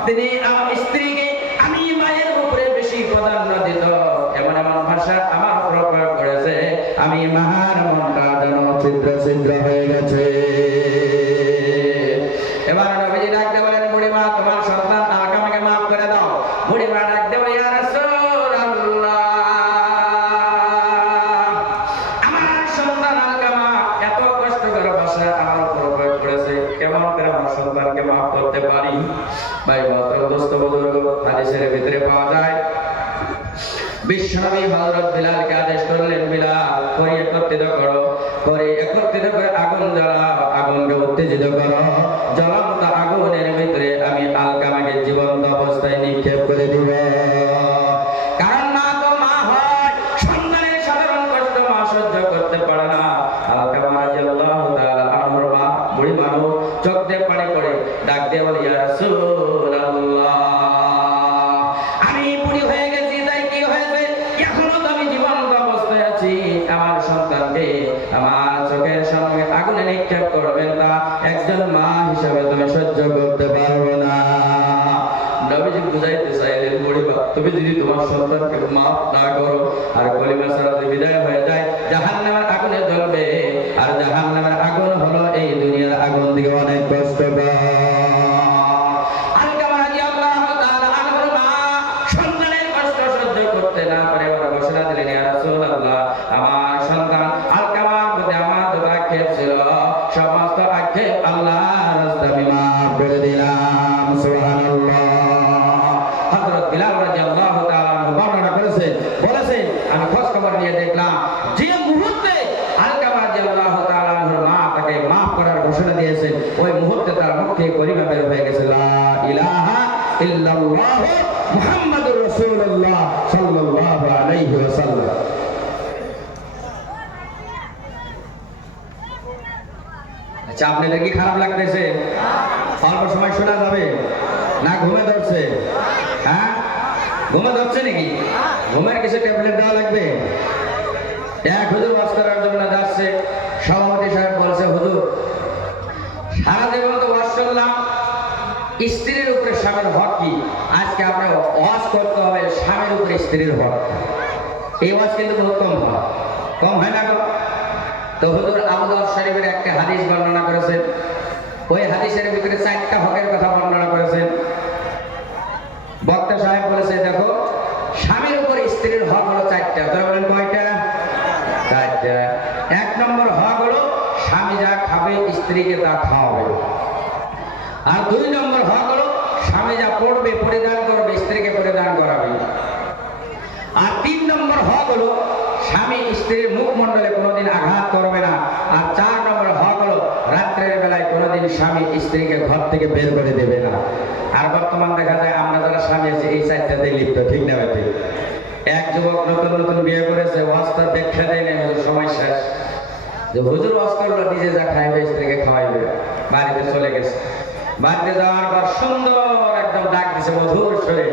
তিনি আমার স্ত্রীকে আমি মায়ের উপরে বেশি প্রাধান্য দিত, এমন এমন ভাষা আমার উপর প্রয়োগ করেছে, আমি মার মনটা যেন ছিদ্র ছিদ্র হয়ে গেছে। এবার নবীজি ডাকতে বলেন বুড়িমা, তোমার সন্তান আলকামাকে মাফ করে দাও। বুড়িমা ডাকতে বলে ইয়া রাসূলুল্লাহ, আমার সন্তান আলকামা এত কষ্ট করে ভাষা আমার উপর প্রয়োগ করেছে, কেমন করে আমার সন্তানকে মাফ করতে পারি? ভাই মহতরম দোস্ত বুজুর্গ, হাদিসের ভিতরে পাওয়া যায় বিশ্বনবী হযরত বিলালকে আদেশ করলেন, বিলাল খড়ি একত্রিত করো, খড়ি একত্রিত করে আগুন জ্বালাও, আগুনকে উত্তেজিত করো, জ্বলন্ত আগুনের ভিতরে আমি আলকামাকে জীবন্ত অবস্থায় নিক্ষেপ করে দিব। কারণ মা তো মা হয়, সন্তানের সাধারণ কষ্ট মা সহ্য করতে পারে না। আলকামা রাদিয়াল্লাহু তাআলা আনহুর মা বুড়ি মানুষ, চোখ দিয়ে পানি পড়ে, ডাক দিয়ে বলে ইয়া রাসূলুল্লাহ, আমি বুড়ি হয়ে গেছি, তাই কি হয়েছে? এখনো তো আমি জীবন্ত অবস্থায় আছি, আমার সন্তানকে আমার চোখের সামনে আগুনে নিক্ষেপ করবেন না, একজন মা হিসেবে তুমি সহ্য করতে পারবে না। নবীজি বুঝাইতে চাইলেন বুড়িমা, তুমি যদি তোমার সন্তানকে মাফ না করো আর কলিমা ছাড়া যদি বিদায় হয়ে যায়, জাহান্নামের আগুনে জ্বলবে, আর জাহান্নামের আগুন হলো এই দুনিয়ার আগুন থেকে অনেক কষ্টকর। আলকামা রাদিয়াল্লাহু তাআলা আনহুর মা সন্তানের কষ্ট সহ্য করতে না পারে ওরা ঘোষণা দিলেন, ইয়া রাসূলুল্লাহ, আমার সন্তান আলকামার প্রতি আমার যত আক্ষেপ ছিল সমস্ত আক্ষেপ আল্লাহর রাস্তায় আমি মাফ করে দিলাম। সুবহানাল্লাহ। হযরত বিলাল রাদিয়াল্লাহু তাআলা আনহু বর্ণনা করেছেন, বলেছেন আমি খোঁজ খবর নিয়ে দেখলাম যে মুহূর্তে আলকামা রাদিয়াল্লাহু তাআলা আনহুর মা তাকে মাফ করার ঘোষণা দিয়েছেন, ওই মুহূর্তে তার মুখ থেকে কলিমা বের হয়ে গেছে, লা ইলাহা ইল্লাল্লাহ মুহাম্মাদুর রাসূলুল্লাহ সাল্লাল্লাহু আলাইহি ওয়াসাল্লাম। আচ্ছা, আপনাদের কি খারাপ লাগতেছে? অল্প সময় শোনা যাবে না? ঘুমে ধরছে? হ্যাঁ, ঘুমে ধরছে নাকি? ঘুমের কিছু ট্যাবলেট দেওয়া লাগবে। এক হুজুর ওয়াজ করার জন্য যাচ্ছে, সভাপতি সাহেব বলছে, হুজুর সারা জীবন তো ওয়াজ করলাম স্ত্রীর উপরে স্বামীর হক কি, আজকে আপনার ওয়াজ করতে হবে স্বামীর উপরে স্ত্রীর হক। এই ওয়াজ কিন্তু বহুত কম হয়, কম হয় না? তো হুজুর আবু দাউদ শরীফের একটা হাদিস বর্ণনা করেছেন, ওই হাদিসের ভিতরে 4টা হকের কথা বর্ণনা করেছেন। বক্তা সাহেব বলেছে, দেখো স্বামীর উপর স্ত্রীর হক হলো 4টা। তারা বলেন কয়টা? 4টা। 1 নম্বর হক হলো স্বামী যা খাবে স্ত্রীকে তা খাওয়াবে। আর 2 নম্বর হক হলো স্বামী যা পড়বে পরিধান করবে স্ত্রীকে পরিধান করাবে। আর 3 নম্বর হক হলো স্বামী স্ত্রীর মুখমণ্ডলে কোনোদিন আঘাত করবে না। আর 4 নম্বর হক হলো রাত্রের বেলায় কোনোদিন স্বামী স্ত্রীকে ঘর থেকে বের করে দেবে না। আর বর্তমান দেখা যায় আমরা যারা স্বামী আছি এই 4টাতেই লিপ্ত, ঠিক না? ঠিক এক যুবক নতুন নতুন বিয়ে করেছে, ওয়াজটা ব্যাখ্যা দেয় না, সময় শেষ। যে হুজুর ওয়াজ করলো নিজে যা খাইবে স্ত্রীকে খাওয়াইবে, বাড়িতে চলে গেছে। বাড়িতে যাওয়ার পর সুন্দর একদম ডাক দিছে মধুর সুরে,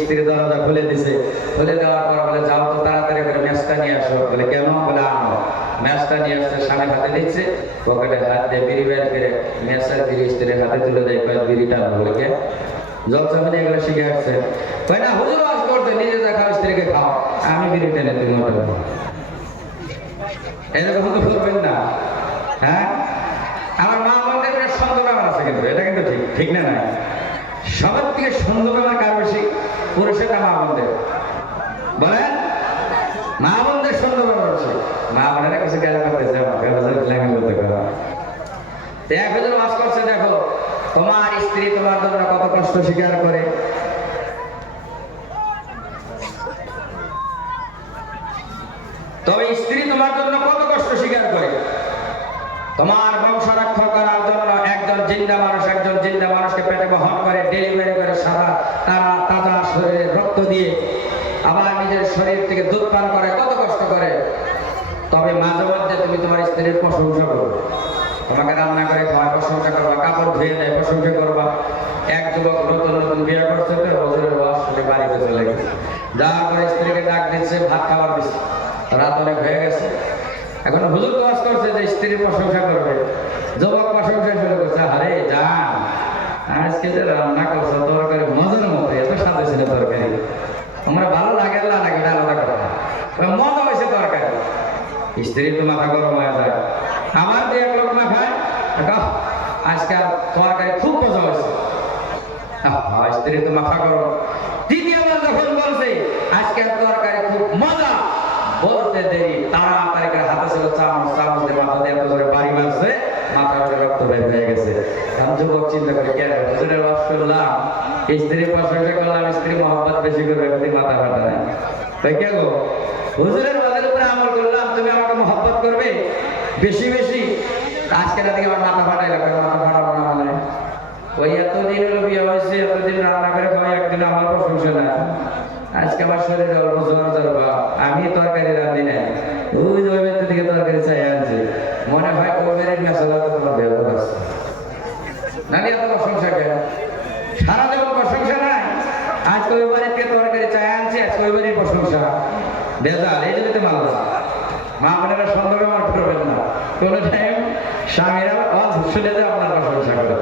স্ত্রী দরজা খুলে দিছে। খুলে দেওয়ার পর বলে যাও তো তাড়াতাড়ি করে ম্যাচটা নিয়ে আসো। বলে কেন? বলে আনো। ম্যাচটা নিয়ে আসছে, স্বামীর হাতে দিচ্ছে, পকেটে হাত দিয়ে বিড়ি বের করে ম্যাচের বিড়ি স্ত্রীর হাতে তুলে দেয়, কয়েক বিড়িটা বলে কে জলসা মানে এগুলো শিখে আসছে। কয় না হুজুর ওয়াজ করতে নিজে যা খাও স্ত্রীকে খাও, আমি বিড়ি টেনে তুমি মোটে এরকম তো করবেন না। হ্যাঁ, আমার মা বলতে একটা সুন্দর ব্যাপার আছে, কিন্তু এটা কিন্তু ঠিক ঠিক না নাই? সবার থেকে সুন্দর ব্যাপার কার বেশি? পুরুষের না মা বোনদের? বলেন, মা বোনদের সুন্দর ব্যাপার আছে। মা বোনেরা কিছু গায়ে করতেছে, আমাকে ল্যাঙ্গা করতে পারে। এক হুজুর ওয়াজ করছে, দেখো তোমার স্ত্রী তোমার জন্য কত কষ্ট স্বীকার করে। তবে স্ত্রী তোমার জন্য কত কষ্ট স্বীকার করে। তোমার বংশ রক্ষা করার জন্য একজন জিন্দা মানুষকে পেটে বহন করে, ডেলিভারি করে, সারা তারা তাজা শরীরে রক্ত দিয়ে আবার নিজের শরীর থেকে দুধ পান করে, কত কষ্ট করে। তবে মাঝে মধ্যে তুমি তোমার স্ত্রীর প্রশংসা করো, তোমাকে রান্না করে খাওয়া প্রশংসা করবা, কাপড় ধুয়ে দেয় প্রশংসা করবা। এক যুবক নতুন নতুন বিয়ে করছে তো হুজুরের ওয়াজ শুনে বাড়িতে চলে গেছে। যাওয়ার পরে স্ত্রীকে ডাক দিচ্ছে, ভাত খাওয়ার দিচ্ছে, রাত অনেক হয়ে গেছে। এখন হুজুর ওয়াজ করছে যে স্ত্রীর প্রশংসা করবে। যুবক প্রশংসা শুরু করছে, আরে জান আজকে যে রান্না করছো তরকারি মজার মতো, এত স্বাদ হয়েছিল তরকারি, আমরা ভালো লাগে না লাগে এটা আলাদা কথা, মজা হয়েছে তরকারি। স্ত্রীর তো মাথা গরম হয়ে যায়। আমার যে এক লোক না খায়, আজকে তরকারি খুব মজা হয়েছে, স্ত্রীর তো মাথা গরম। দ্বিতীয়বার যখন বলছে আজকে তরকারি খুব মজা, বলতে দেরি তাড়াতাড়ি করে হাতে ছিল চামচ দিয়ে মাথা দিয়ে করে বাড়ি মারছে, মাথা করে রক্ত বের হয়ে গেছে। আমি যুবক চিন্তা করি, কেন হুজুরের ওয়াজ করলাম, স্ত্রীর প্রশংসা করলাম, স্ত্রী মহব্বত বেশি করবে, মাথা ফাটা না। তাই কে গো, হুজুরের ওয়াজের উপরে আমল করলাম, তুমি আমাকে মহব্বত করবে বেশি বেশি। আজকে রাতে আমার মাথা ফাটাইলো, মাথা ফাটাবো না মানে ওই এতদিন হলো বিয়ে হয়েছে, এতদিন রান্না করে খাওয়া, একদিন আমার প্রশংসা না। আজকে আমার শরীরে অল্প জ্বর জ্বর বা আমি তরকারি রাঁধি না, ওই যে ওই থেকে তরকারি চাই আনছি, মনে হয় কোরবানির মেশালা তো তোমার ব্যবহার আছে নানি, এত প্রশংসা কেন? সারা জীবন প্রশংসা নাই, আজকে ওই বাড়িতে তরকারি চাই আনছি, আজকে ওই বাড়ির প্রশংসা বেজাল। এই জন্য মানল মা বোনেরা সন্দেহ আমার করবেন না, কোনো টাইম স্বামীরা ওয়াজ শুনে যায় আপনার প্রশংসা করে।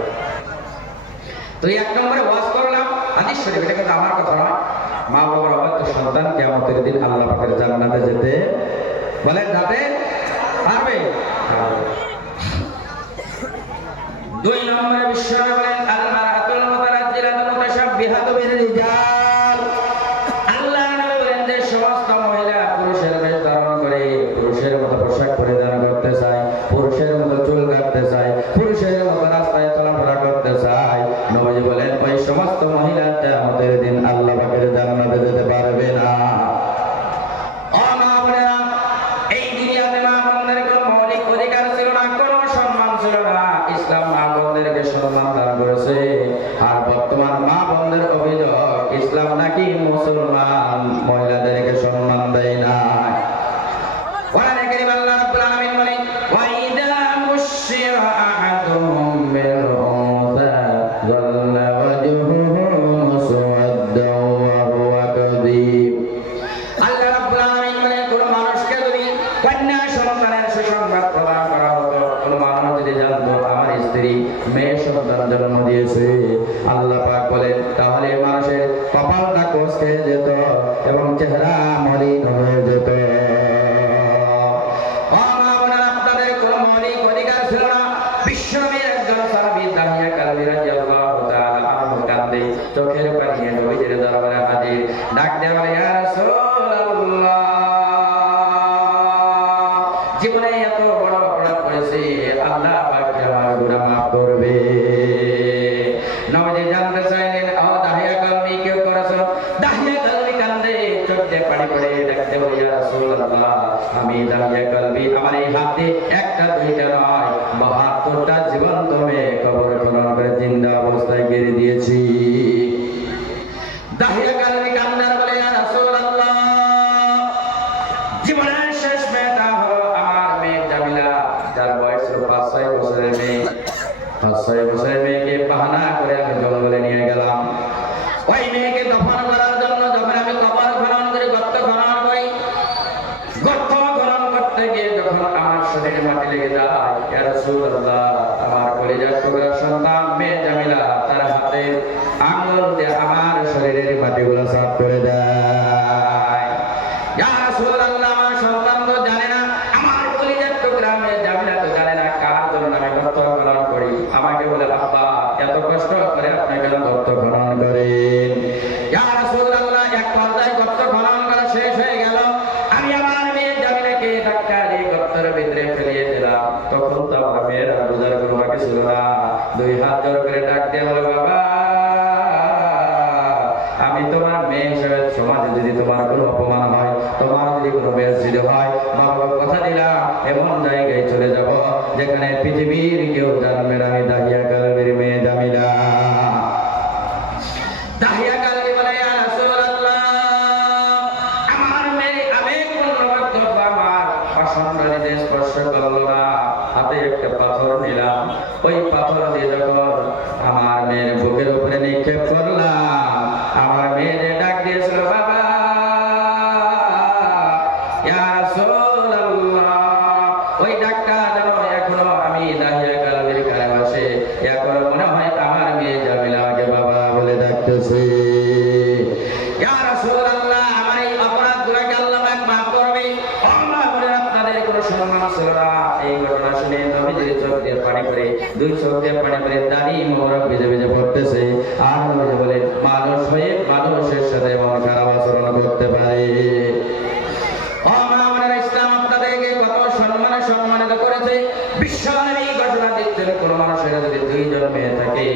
তো এক নম্বরে ওয়াজ করলাম হাদিস শরীফ, এটা কিন্তু আমার কথা নয়। মা বাবার অবাধ্য সন্তান কিয়ামতের দিন আল্লাহ পাকের জান্নাতে যেতে বলেন যাতে পারবে। দুই নম্বরে বিশ্বনবী বলেন আল মারাতুল মুতারাজ্জিলাতুল মুতাশাব্বিহাতু বির-রিজাল। আল্লাহ নবী বলেন যে সমস্ত মহিলা পুরুষের বেশ ধারণ করে, পুরুষের মতো পোশাক পরিধান করতে চায়, পুরুষের মতো চুল কাটতে চায়, পুরুষের মতো রাস্তায় চলাফেরা করতে চায়, নবীজি বলেন ওই সমস্ত মহিলা কিয়ামতের দিন আল্লাহ পাকের জান্নাতে যেতে পারবে না। এই দুনিয়াতে মা বোনদের কোনো মৌলিক অধিকার ছিল না, কোনো সম্মান ছিল না। ইসলাম মা বোনদেরকে সম্মান দান করেছে। আর বর্তমান মা বোনদের অভিযোগ ইসলাম নাকি মুসলমান মহিলাদেরকে সম্মান দেয় না। কোরআনে কারীম আল্লাহ রাব্বুল আলামিন বলেন ওয়া ইযা বুশশিরা আহাদুহুম বিল উনসা যাল্লা ওয়াজহুহু মুসওয়াদ্দান ওয়া হুয়া কাযীব। আল্লাহ রাব্বুল আলামিন বলেন কোন মানুষকে যদি কন্যা সন্তানের সুসংবাদ প্রদান করা হতো, কোন মানুষ যদি জানতো আমার স্ত্রী মেয়ে সন্তান জন্ম দিয়েছে, আল্লাহ পাক বলেন তাহলে মানুষের কপালটা কষ্টে যেত এবং চেহারা মলিন হয়ে যেত। আপনাদের কোন মৌলিক অধিকার ছিল না। বিশ্বনবীর একজন সাহাবী দাহিয়া কালবী রাদিয়াল্লাহু তাআলা আনহু কাঁদে, চোখের পানি নিয়ে নবীজির দরবারে হাজির, ডাক দেয়া বলে ইয়া রাসূলুল্লাহ, জীবনে এত বড় অপরাধ করেছি, আল্লাহ পাক আমার গুনাহ মাফ করবে। নবীজি জানতে চাইলেন ও দাহিয়া কালবী কেউ করেছো? দাহিয়া কালবী কান্দে, চোখ দিয়ে পানি পড়ে, ডাকতে বলে ইয়া রাসূলুল্লাহ, আমি দাহিয়া কালবী, আমার এই হাতে একটা দুইটা নয় ৭২টা জীবন্ত মেয়ে কবরে খনন করে জিন্দা অবস্থায় গেড়ে দিয়েছি। দাহিয়া কালবী কান্নার বলে ইয়া রাসূলুল্লাহ, জীবনের শেষ মেয়েটা হলো আমার মেয়ে জামিলা, যার বয়স ছিল 5-6 বছরের মেয়ে। 5-6 বছরের মেয়েকে বাহানা করে আমি জঙ্গলে নিয়ে গেলাম। ওই মেয়েকে দফন করার জন্য যখন আমি কবর খনন করি, গর্ত খনন করি, গর্ত খনন করতে গিয়ে যখন আমার শরীরে মাটি লেগে যায়, ইয়া রাসূলুল্লাহ, আমার কলিজার টুকরা সন্তান মেয়ে জামিলা তার হাতে আঙ্গুল দিয়ে আমার শরীরের মাটিগুলো সাফ করে দেয়। ইয়া রাসূলুল্লাহ, আমার সন্তান তো জানে না, আমার কলিজার টুকরা মেয়ে জামিলা তো জানে না কার জন্য আমি গর্ত খনন করি। আমাকে বলে, আব্বা এত কষ্ট করে আপনি কেন গর্ত খনন করেন? ইয়া রাসূলুল্লাহ, এক পর্যায়ে গর্ত খনন করা শেষ হয়ে গেল, আমি আমার মেয়ে জামিলাকে ধাক্কা দিয়ে গর্তের ভিতরে ফেলিয়ে দিলাম। তখন তো আমার মেয়ের আর বোঝার কোনো বাকি ছিল না। 2 হাত জোর করে ডাক দিয়ে বলে, বাবা আমি তোমার মেয়ে হিসেবে সমাজে যদি তোমার কোনো অপমান হয়, তোমার যদি কোনো বেইজ্জতি হয়, বাবা কথা দিলাম এমন জায়গায় চলে যাব যেখানে পৃথিবীর কেউ জানবে না আমি দাহিয়া কালবের মেয়ে জামিলা। দাহিয়া কালবি বলে, ইয়া রাসূলুল্লাহ, আমার মেয়ে আবেগ পূর্ণবদ্ধ আমার পাষাণে স্পর্শ করলো না, হাতে একটা পাথর নিলাম, ওই পাথর দিয়ে যখন আমার মেয়ের বুকের উপরে নিক্ষেপ করলাম, আমার মেয়ে ডাক দিয়েছিল, বাবা ইয়া রাসূলুল্লাহ। ওই ডাকটা যেন এখনো আমি দাহিয়া কালবির কানে বসে, এখনো মনে হয় আমার মেয়ে জামিলা আমাকে বাবা বলে ডাকতেছে। ইয়া রাসূলুল্লাহ, আমার এই অপরাধগুলোকে আল্লাহ পাক মাফ করবে। আল্লাহ বলে, আপনাদের কোনো সম্মান ছিল না। এই ঘটনা শুনে নবীজির চোখ দিয়ে পানি পড়ে, 2 চোখ দিয়ে পানি পড়ে দাড়ি মোবারক ভিজে ভিজে পড়তেছে। আর নবীজি বলে, মানুষ হয়ে মানুষের সাথে এমন খারাপ আচরণ করতে পারে? ইসলাম আপনাদেরকে কত সম্মানিত করেছে। বিশ্বনবী ঘোষণা দিচ্ছেন, কোন মানুষের যদি 2 জন মেয়ে থাকে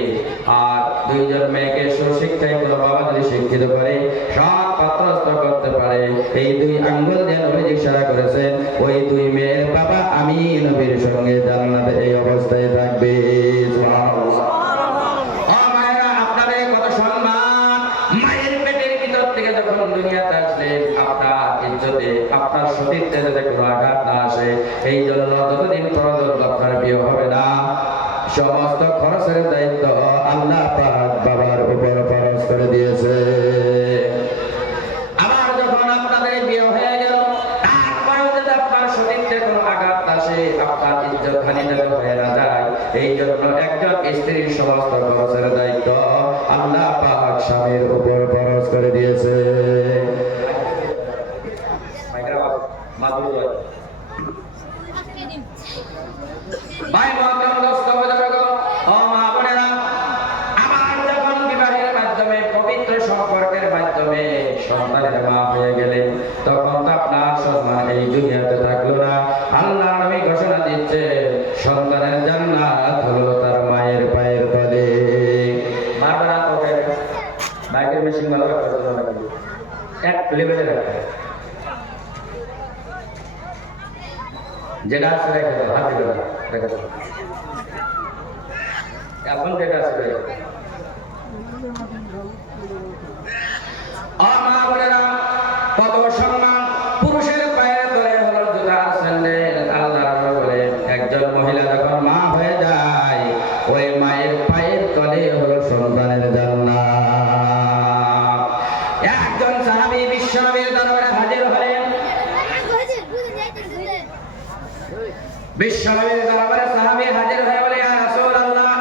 আর 2 জন মেয়েকে সুশিক্ষায় কোনো বাবা যদি শিক্ষিত করে, সৎ পাত্রস্থ করতে পারে, এই 2 আঙ্গুল দিয়ে নবীজি ইশারা করেছেন, ওই 2 মেয়ের বাবা আমি নবীর সঙ্গে জান্নাতে এই অবস্থায় থাকবে। সুবহানাল্লাহ। আপনাদের কত সম্মান। মায়ের পেটের ভিতর থেকে যখন দুনিয়াতে আসলেন, আপনার ইজ্জতে আপনার সতীত্বে যাতে কোনো আঘাত না আসে, এই জন্য যতদিন পর্যন্ত আপনার বিয়ে হবে না, সমস্ত খরচের দায়িত্ব আল্লাহ পাক বাবার উপর খরচ করে দিয়েছে। আবার যখন আপনাদের বিয়ে হয়ে গেল, তারপরেও যদি আপনার সতীত্বে কোনো আঘাত আসে, আপনার ইজ্জত হানি যেন হয়ে না যায়, এই জন্য একজন স্ত্রীর সমস্ত খরচের দায়িত্ব আল্লাহ পাক স্বামীর উপর খরচ করে দিয়েছে। ভাই মহতরম দোস্ত বুজুর্গ ও মা বোনেরা, আমার যখন বিবাহের মাধ্যমে পবিত্র সম্পর্কের মাধ্যমে সন্তানের মা হয়ে গেলেন, তখন তো আপনার সম্মান এই দুনিয়াতে থাকলো না। আল্লাহ নবী ঘোষণা দিচ্ছে, সন্তানের জান্নাত হলো তার মায়ের পায়ের তলে। মারবানা তোকে বাইকের মেশিন ভালো এক লেভেলে রাখে, যেটা আছে রেখে দাও, হাতে রেখে দাও। এখন যেটা আছে মা বোনেরা, কত সম্মান। পুরুষের পায়ের তলে হলো জুতা স্যান্ডেল। আল্লাহ বলে, একজন মহিলা যখন মা হয়ে যায়, ওই মায়ের পায়ের তলে হলো সন্তানের জান্নাত। একজন সাহাবী বিশ্বনবীর দরবারে হাজির হলেন। বিশ্বনবীর দরবারে সাহাবী হাজির হয়ে বলে, ইয়া রাসূলুল্লাহ,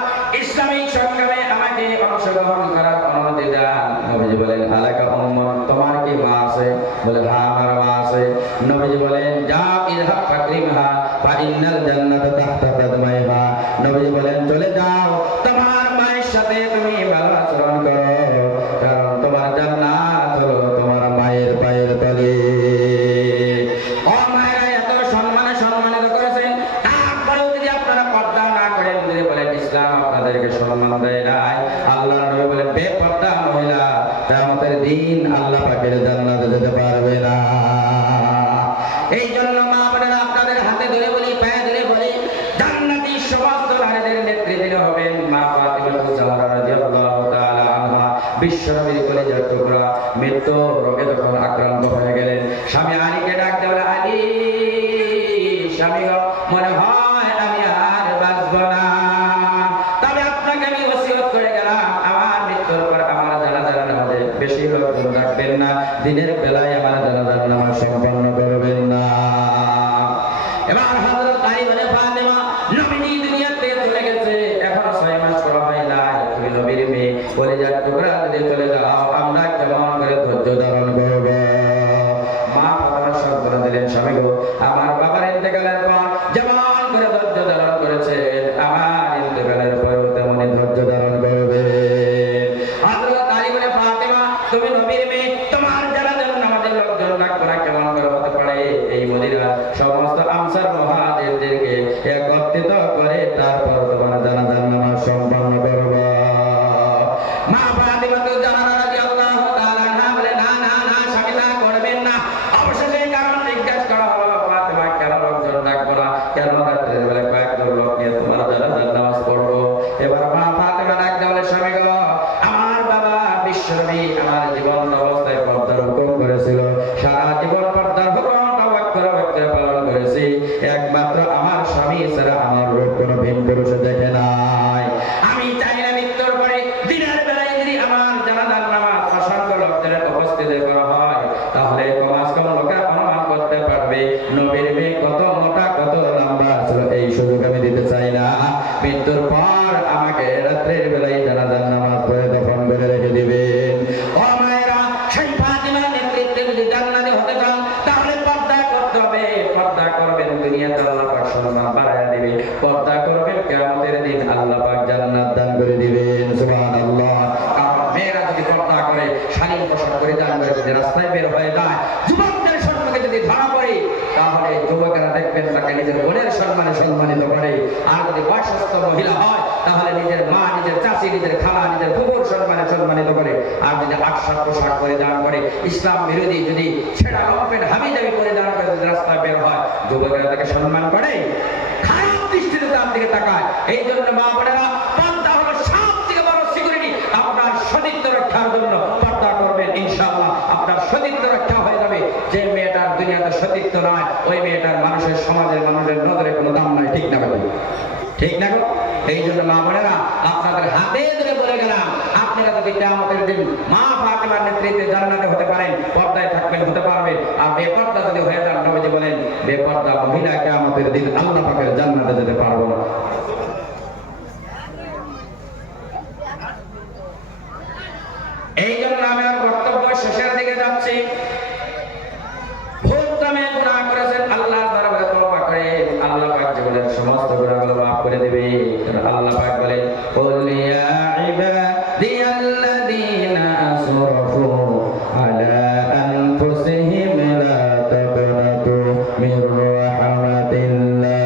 ইসলামিক সংগ্রামে আমাকে অংশগ্রহণ করার অনুমতি দেন। নবীজি বলেন, আলাকা উম্মুন, তোমার কি মা আছে? বলে, হ্যাঁ আমার মা আছে। নবীজি বলেন, যাও ইযহাব ফাকরিমহা ফা ইন্নাল জান্নাতা তাহতা কদমাইহা। নবীজি বলেন, চলে যাও, তোমার মায়ের সাথে তুমি ভালো আচরণ করো, কারণ তোমার জান্নাত হলো তোমার মায়ের পায়ের তলে। ও মায়েরা, এত সম্মানিত করেছেন, তারপরেও যদি আপনারা পর্দা না করেন, যদি বলেন ইসলাম আপনাদেরকে সম্মান দেয় নাই, আল্লাহ নবী বলেন, বেপর্দা মহিলা কিয়ামতের দিন আল্লাহ পাকের জান্নাতে যেতে পারবে না। এই জন্য মা বোনেরা, আপনাদের হাতে ধরে বলি, পায়ে ধরে বলি, জান্নাতি সমস্ত নারীদের নেতৃত্বে হবেন মা ফাতিমাতুজ জাহরা রাদিয়াল্লাহু তাআলা আনহা। বিশ্বনবীর কলিজার টুকরা মৃত্যু রোগে যখন আক্রান্ত হয়ে গেলেন, স্বামী আলীকে ডাকতে বলে, আলী স্বামী গো, মনে হয় আমি আর বাঁচব না। তবে আপনাকে আমি ওসিয়ত করে গেলাম, আমার মৃত্যুর পর আমার জানাজার নামাজে বেশি লোকজন রাখবেন না, দিনের বেলায় আমার জানাজার নামাজ সম্পন্ন করবেন না। এবার হযরত আলী বলে, ফাতেমা নবীজি দুনিয়াতে চলে গেছে, এখনো 6 মাস করা হয় না, তুমি নবীর মেয়ে, কলিজার টুকরা যদি চলে যাও, আমরা কেমন করে ধৈর্য ধারণ করব? মা বাবা সব বলে দিলেন, স্বামী গো, আমার বাবার ইন্তেকালের পর যেমন করে ধৈর্য ধারণ করেছে, আমার ইন্তেকালের পরেও তেমনই ধৈর্য ধারণ করবে। হযরত আলী বলে, ফাতেমা তুমি নবীর মেয়ে, তোমার জানাজার নামাজের লোকজন রাখবে না, কেমন করে হতে পারে? এই মদিনার সমস্ত আনসার মুহাজিরদেরকে একত্রিত করে তারপর তোমার জানাজার নামাজ সম্পন্ন করব। মা ফাতিমা তো জানানা রাদিয়াল্লাহু তাআলা আনহা বলে, না না না স্বামী, তা করবেন না। অবশেষে কারণ জিজ্ঞেস করা হলো, ফাতিমা কেন লোকজন রাখবো না, কেন রাত্রের বেলা কয়েকজন লোক নিয়ে তোমার জানাজার নামাজ পড়বো? এবার মা ফাতিমা ডাক দিয়ে বলে, স্বামী গো, আমার বাবা বিশ্বনবী আমার জীবন অবস্থায় পর্দার হুকুম করেছিল, সারা জীবন পর্দার হুকুমটা অক্ষরে অক্ষরে পালন করেছি, একমাত্র আমার স্বামী ছাড়া আমার রূপ কোনো ভিন পুরুষ দেখে নাই। আমি চাই না মৃত্যুর পরে দিনের বেলায় যদি আমার জানাজার নামাজ অসংখ্য লোকদের উপস্থিতি করা হয়, তাহলে কমাস কম লোকেরা অনুমান করতে পারবে নবীর মেয়ে কত মোটা কত লম্বা ছিল। এই সুযোগ আমি দিতে চাই না। মৃত্যুর পর আমাকে রাত্রের বেলায় জানাজার নামাজ পড়ে দফন করে রেখে দিবেন। ও মায়েরা, সেই ফাতিমার নেতৃত্বে যদি জান্নাতে হতে চান, তাহলে পর্দা করতে হবে। পর্দা করবেন, দুনিয়াতে আল্লাহ পাক সম্মান বাড়ায়া দিবে। পর্দা করবেন, কিয়ামতের দিন আল্লাহ পাক জান্নাত দান করে দিবেন। সুবহানাল্লাহ। কারণ মেয়েরা যদি পর্দা করে, শালীন পোশাক পরিধান করে যদি রাস্তায় বের হয়ে যায়, যুবকদের সম্মুখে যদি ধরা পড়ে, তাহলে যুবকেরা দেখবেন তাকে নিজের বোনের সম্মানে সম্মানিত করে। আর যদি বয়স্ক মহিলা হয়, তাহলে নিজের মা, নিজের চাচি, নিজের খালা, নিজের ফুফুর সম্মানে সম্মানিত করে। আর যদি আশাক পোশাক পরিধান করে, ইসলাম বিরোধী যদি ছেঁড়া লম্পেট হাবিজাবি পরিধান করে যদি রাস্তায় বের হয়, যুবকেরা তাকে সম্মান করে, খারাপ দৃষ্টিতে তার দিকে তাকায়। এই জন্য মা বোনেরা, পর্দা হলো সবথেকে বড় সিকিউরিটি। আপনার সতীত্ব রক্ষার জন্য পর্দা করবেন, ইনশাআল্লাহ আপনার সতীত্ব রক্ষা হয়ে যাবে। যে মেয়েটার দুনিয়াতে সতীত্ব নয়, ওই মেয়েটার মানুষের সমাজের মানুষের নজরে কোনো দাম নাই। ঠিক না ভাই? ঠিক না গো? এই জন্য মা বোনেরা, আপনাদের হাতে ধরে বলে গেলাম, আপনারা যদি কিয়ামতের দিন মা ফাতিমার নেতৃত্বে জান্নাতে হতে পারেন, পর্দায় থাকবেন, হতে পারবেন। আর বেপর্দা যদি হয়ে যান, নবীজি বলেন, বেপর্দা মহিলা কিয়ামতের দিন আল্লাহ পাকের জান্নাতে যেতে পারবো না। এই জন্য আমি আমার বক্তব্য শেষের দিকে যাচ্ছি। ভুল ক্রমে গুনাহ করেছেন, আল্লাহর দরবারে তওবা করে আল্লাহ পাক জীবনের সমস্ত গুনাহগুলো মাফ করে দিবে। আল্লাহ পাক বলেন, কুল ইয়া ইবাদিয়াল্লাযীনা আসরাফু আলা আনফুসিহিম লা তাকনাতু মির রাহমাতিল্লাহ।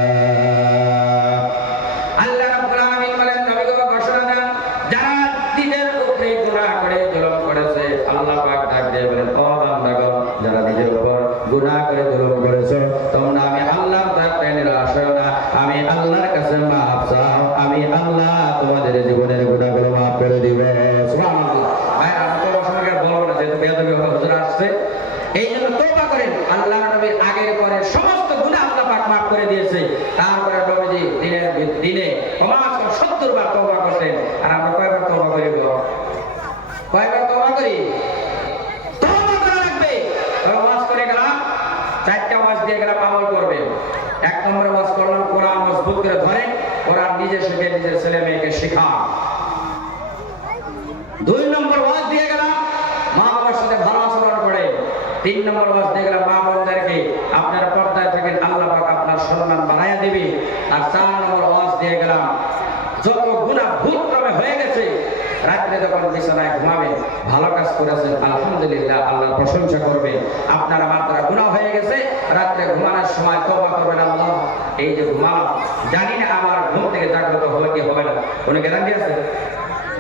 আল্লাহ রাব্বুল আলামিন বলেন, নবী গো ঘোষণা দেন, যারা নিজের উপরে গুনাহ করে জুলুম করেছে, আল্লাহ পাক ডাক দিয়ে বলেন, ও বান্দাগণ, যারা নিজের উপর গুনাহ করে জুলুম করেছো, তোমরা আমি আল্লাহর দরবারে নিরাশ হও না, আমি আল্লাহর কাছে মাফ চাও, আমি আল্লাহ তোমাদের জীবনের গুনাহগুলো মাফ করে দিব। সুবহানাল্লাহ। ভাই, আমি তো সঙ্গে বলবো না, যেহেতু বেয়াদবি হুজুর আসছে, এই জন্য তওবা করেন। আল্লাহর নবী আগের পরে সমস্ত গুনাহ আল্লাহ পাক মাফ করে দিয়েছে। তারপরে নবীজি দিনে কমাস 70 বার তওবা করতেন। আর আমরা কয়বার তওবা করি গো? কয়বার তওবা করি? তওবা করা লাগবে। ওয়াজ করে গেলাম, 4টা ওয়াজ দিয়ে গেলাম, আমল করবেন। 1 নম্বরে ওয়াজ করলাম, কোরআন মজবুত করে ধরেন, কোরআন নিজে শিখে নিজের ছেলে মেয়েকে শেখান। 2 নম্বর ওয়াজ দিয়ে গেলাম, মা বাবার সাথে ভালো আচরণ করেন। 3 নম্বর ওয়াজ দিয়ে গেলাম, মা বোনদেরকে আপনারা পর্দায় থাকেন, আল্লাহ পাক আপনার সম্মান বাড়াইয়া দিবে। আর 4 নম্বর ওয়াজ দিয়ে গেলাম, যত গুনাহ ভুল ক্রমে হয়ে গেছে, রাত্রে যখন বিছানায় ঘুমাবেন, ভালো কাজ করেছেন, আলহামদুলিল্লাহ, আল্লাহর প্রশংসা করবেন। আপনার আমার দ্বারা গুনাহ হয়ে গেছে, রাত্রে ঘুমানোর সময় তওবা করবেন, আল্লাহ এই যে ঘুমালাম, জানি না আমার ঘুম থেকে জাগ্রত হবে কি হবে না, কোনো গ্যারান্টি আছে?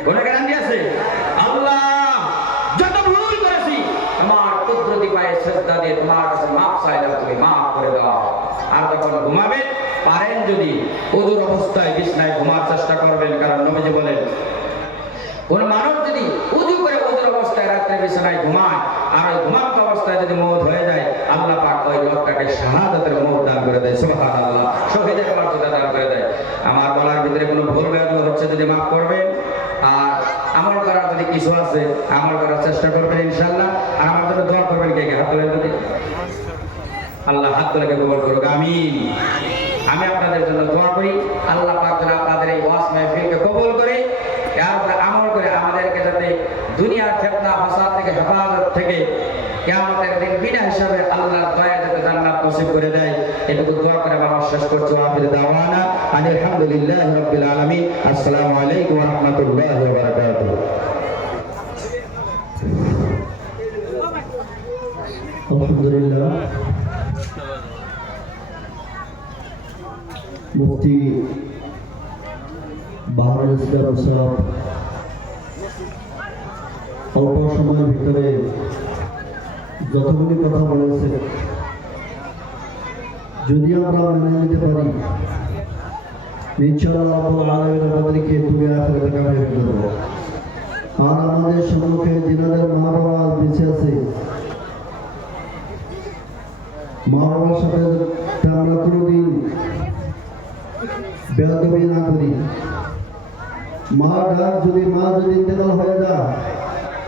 কোনো গ্যারান্টি আছে? আল্লাহ, যত ভুল করেছি আমার কুদরতি পায়ে সেজদা দিয়ে তোমার কাছে মাফ চাইলাম, তুমি মাফ করে দাও। আর যখন ঘুমাবেন, পারেন যদি ওযুর অবস্থায় বিছানায় ঘুমার চেষ্টা করবেন। কারণ নবীজি বলেন, কোন মানব যদি উযু করে ওযুর অবস্থায় রাত্রে বিছানায় ঘুমায়, আর ওই ঘুমান্ত অবস্থায় যদি মওত হয়ে যায়, আল্লাহ পাক ওই লোকটাকে শাহাদাতের মওত দান করে দেয়, সুবহানাল্লাহ, শহীদের মর্যাদা দান করে দেয়। আমার বলার ভিতরে কোনো ভুল ভ্রান্তি হচ্ছে যদি মাফ করবেন, আর আমল করার যদি কিছু আছে আমল করার চেষ্টা করবেন ইনশাআল্লাহ। আর আমার জন্য দোয়া করবেন, কে কে হাত তোলেন যদি। আল্লাহ হাত তোলাকে কবুল করুক, আমিন। আমি আপনাদের জন্য দোয়া করি, আল্লাহ পাক যেন আপনাদের এই ওয়াজ মাহফিলকে কবুল করে, এরপরে আমল করে আমাদেরকে যাতে দুনিয়ার ফিতনা ফাসাদ থেকে হেফাজত থেকে কিয়ামতের দিন বিনা হিসাবে আল্লাহর দয়া যাতে জান্নাত নসিব করে দেয়, এটুকু দোয়া করে আমার শেষ করছি। আখির দাওয়ানা আলহামদুলিল্লাহি রাব্বিল আলামিন। আসসালামু আলাইকুম ওয়া রাহমাতুল্লাহি ওয়া বারাকাতুহু। আলহামদুলিল্লাহ, মুফতি বাহারুল ইসলাম সাহেব অল্প সময়ের ভিতরে যতগুলি কথা বলেছে, যদি আমরা মেনে নিতে পারি, ইনশাআল্লাহ রাব্বুল আলামিন আমাদেরকে দুনিয়া আখিরাতে কামিয়াব করবে। আর আমাদের সম্মুখে যিনাদের মা বাবা আজ বেঁচে আছে, মা বাবার সাথে আমরা কোনোদিন বেয়াদবি না করি। মা যদি ইন্তেকাল হয়ে যায়,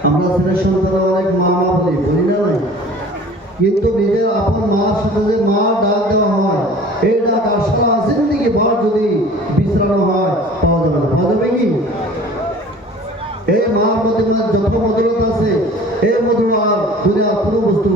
আমরা ছেলের সন্তান অনেক মা বলি না নাই, কিন্তু নিজের আপন মার সাথে যে মা ডাক দেওয়া হয়, এই ডাক আর সারা জিন্দেগি ভর যদি বিশ্রানো হয় পাওয়া যাবে না। পাওয়া যাবে কি? এই মার প্রতি যত মধুরতা আছে, এই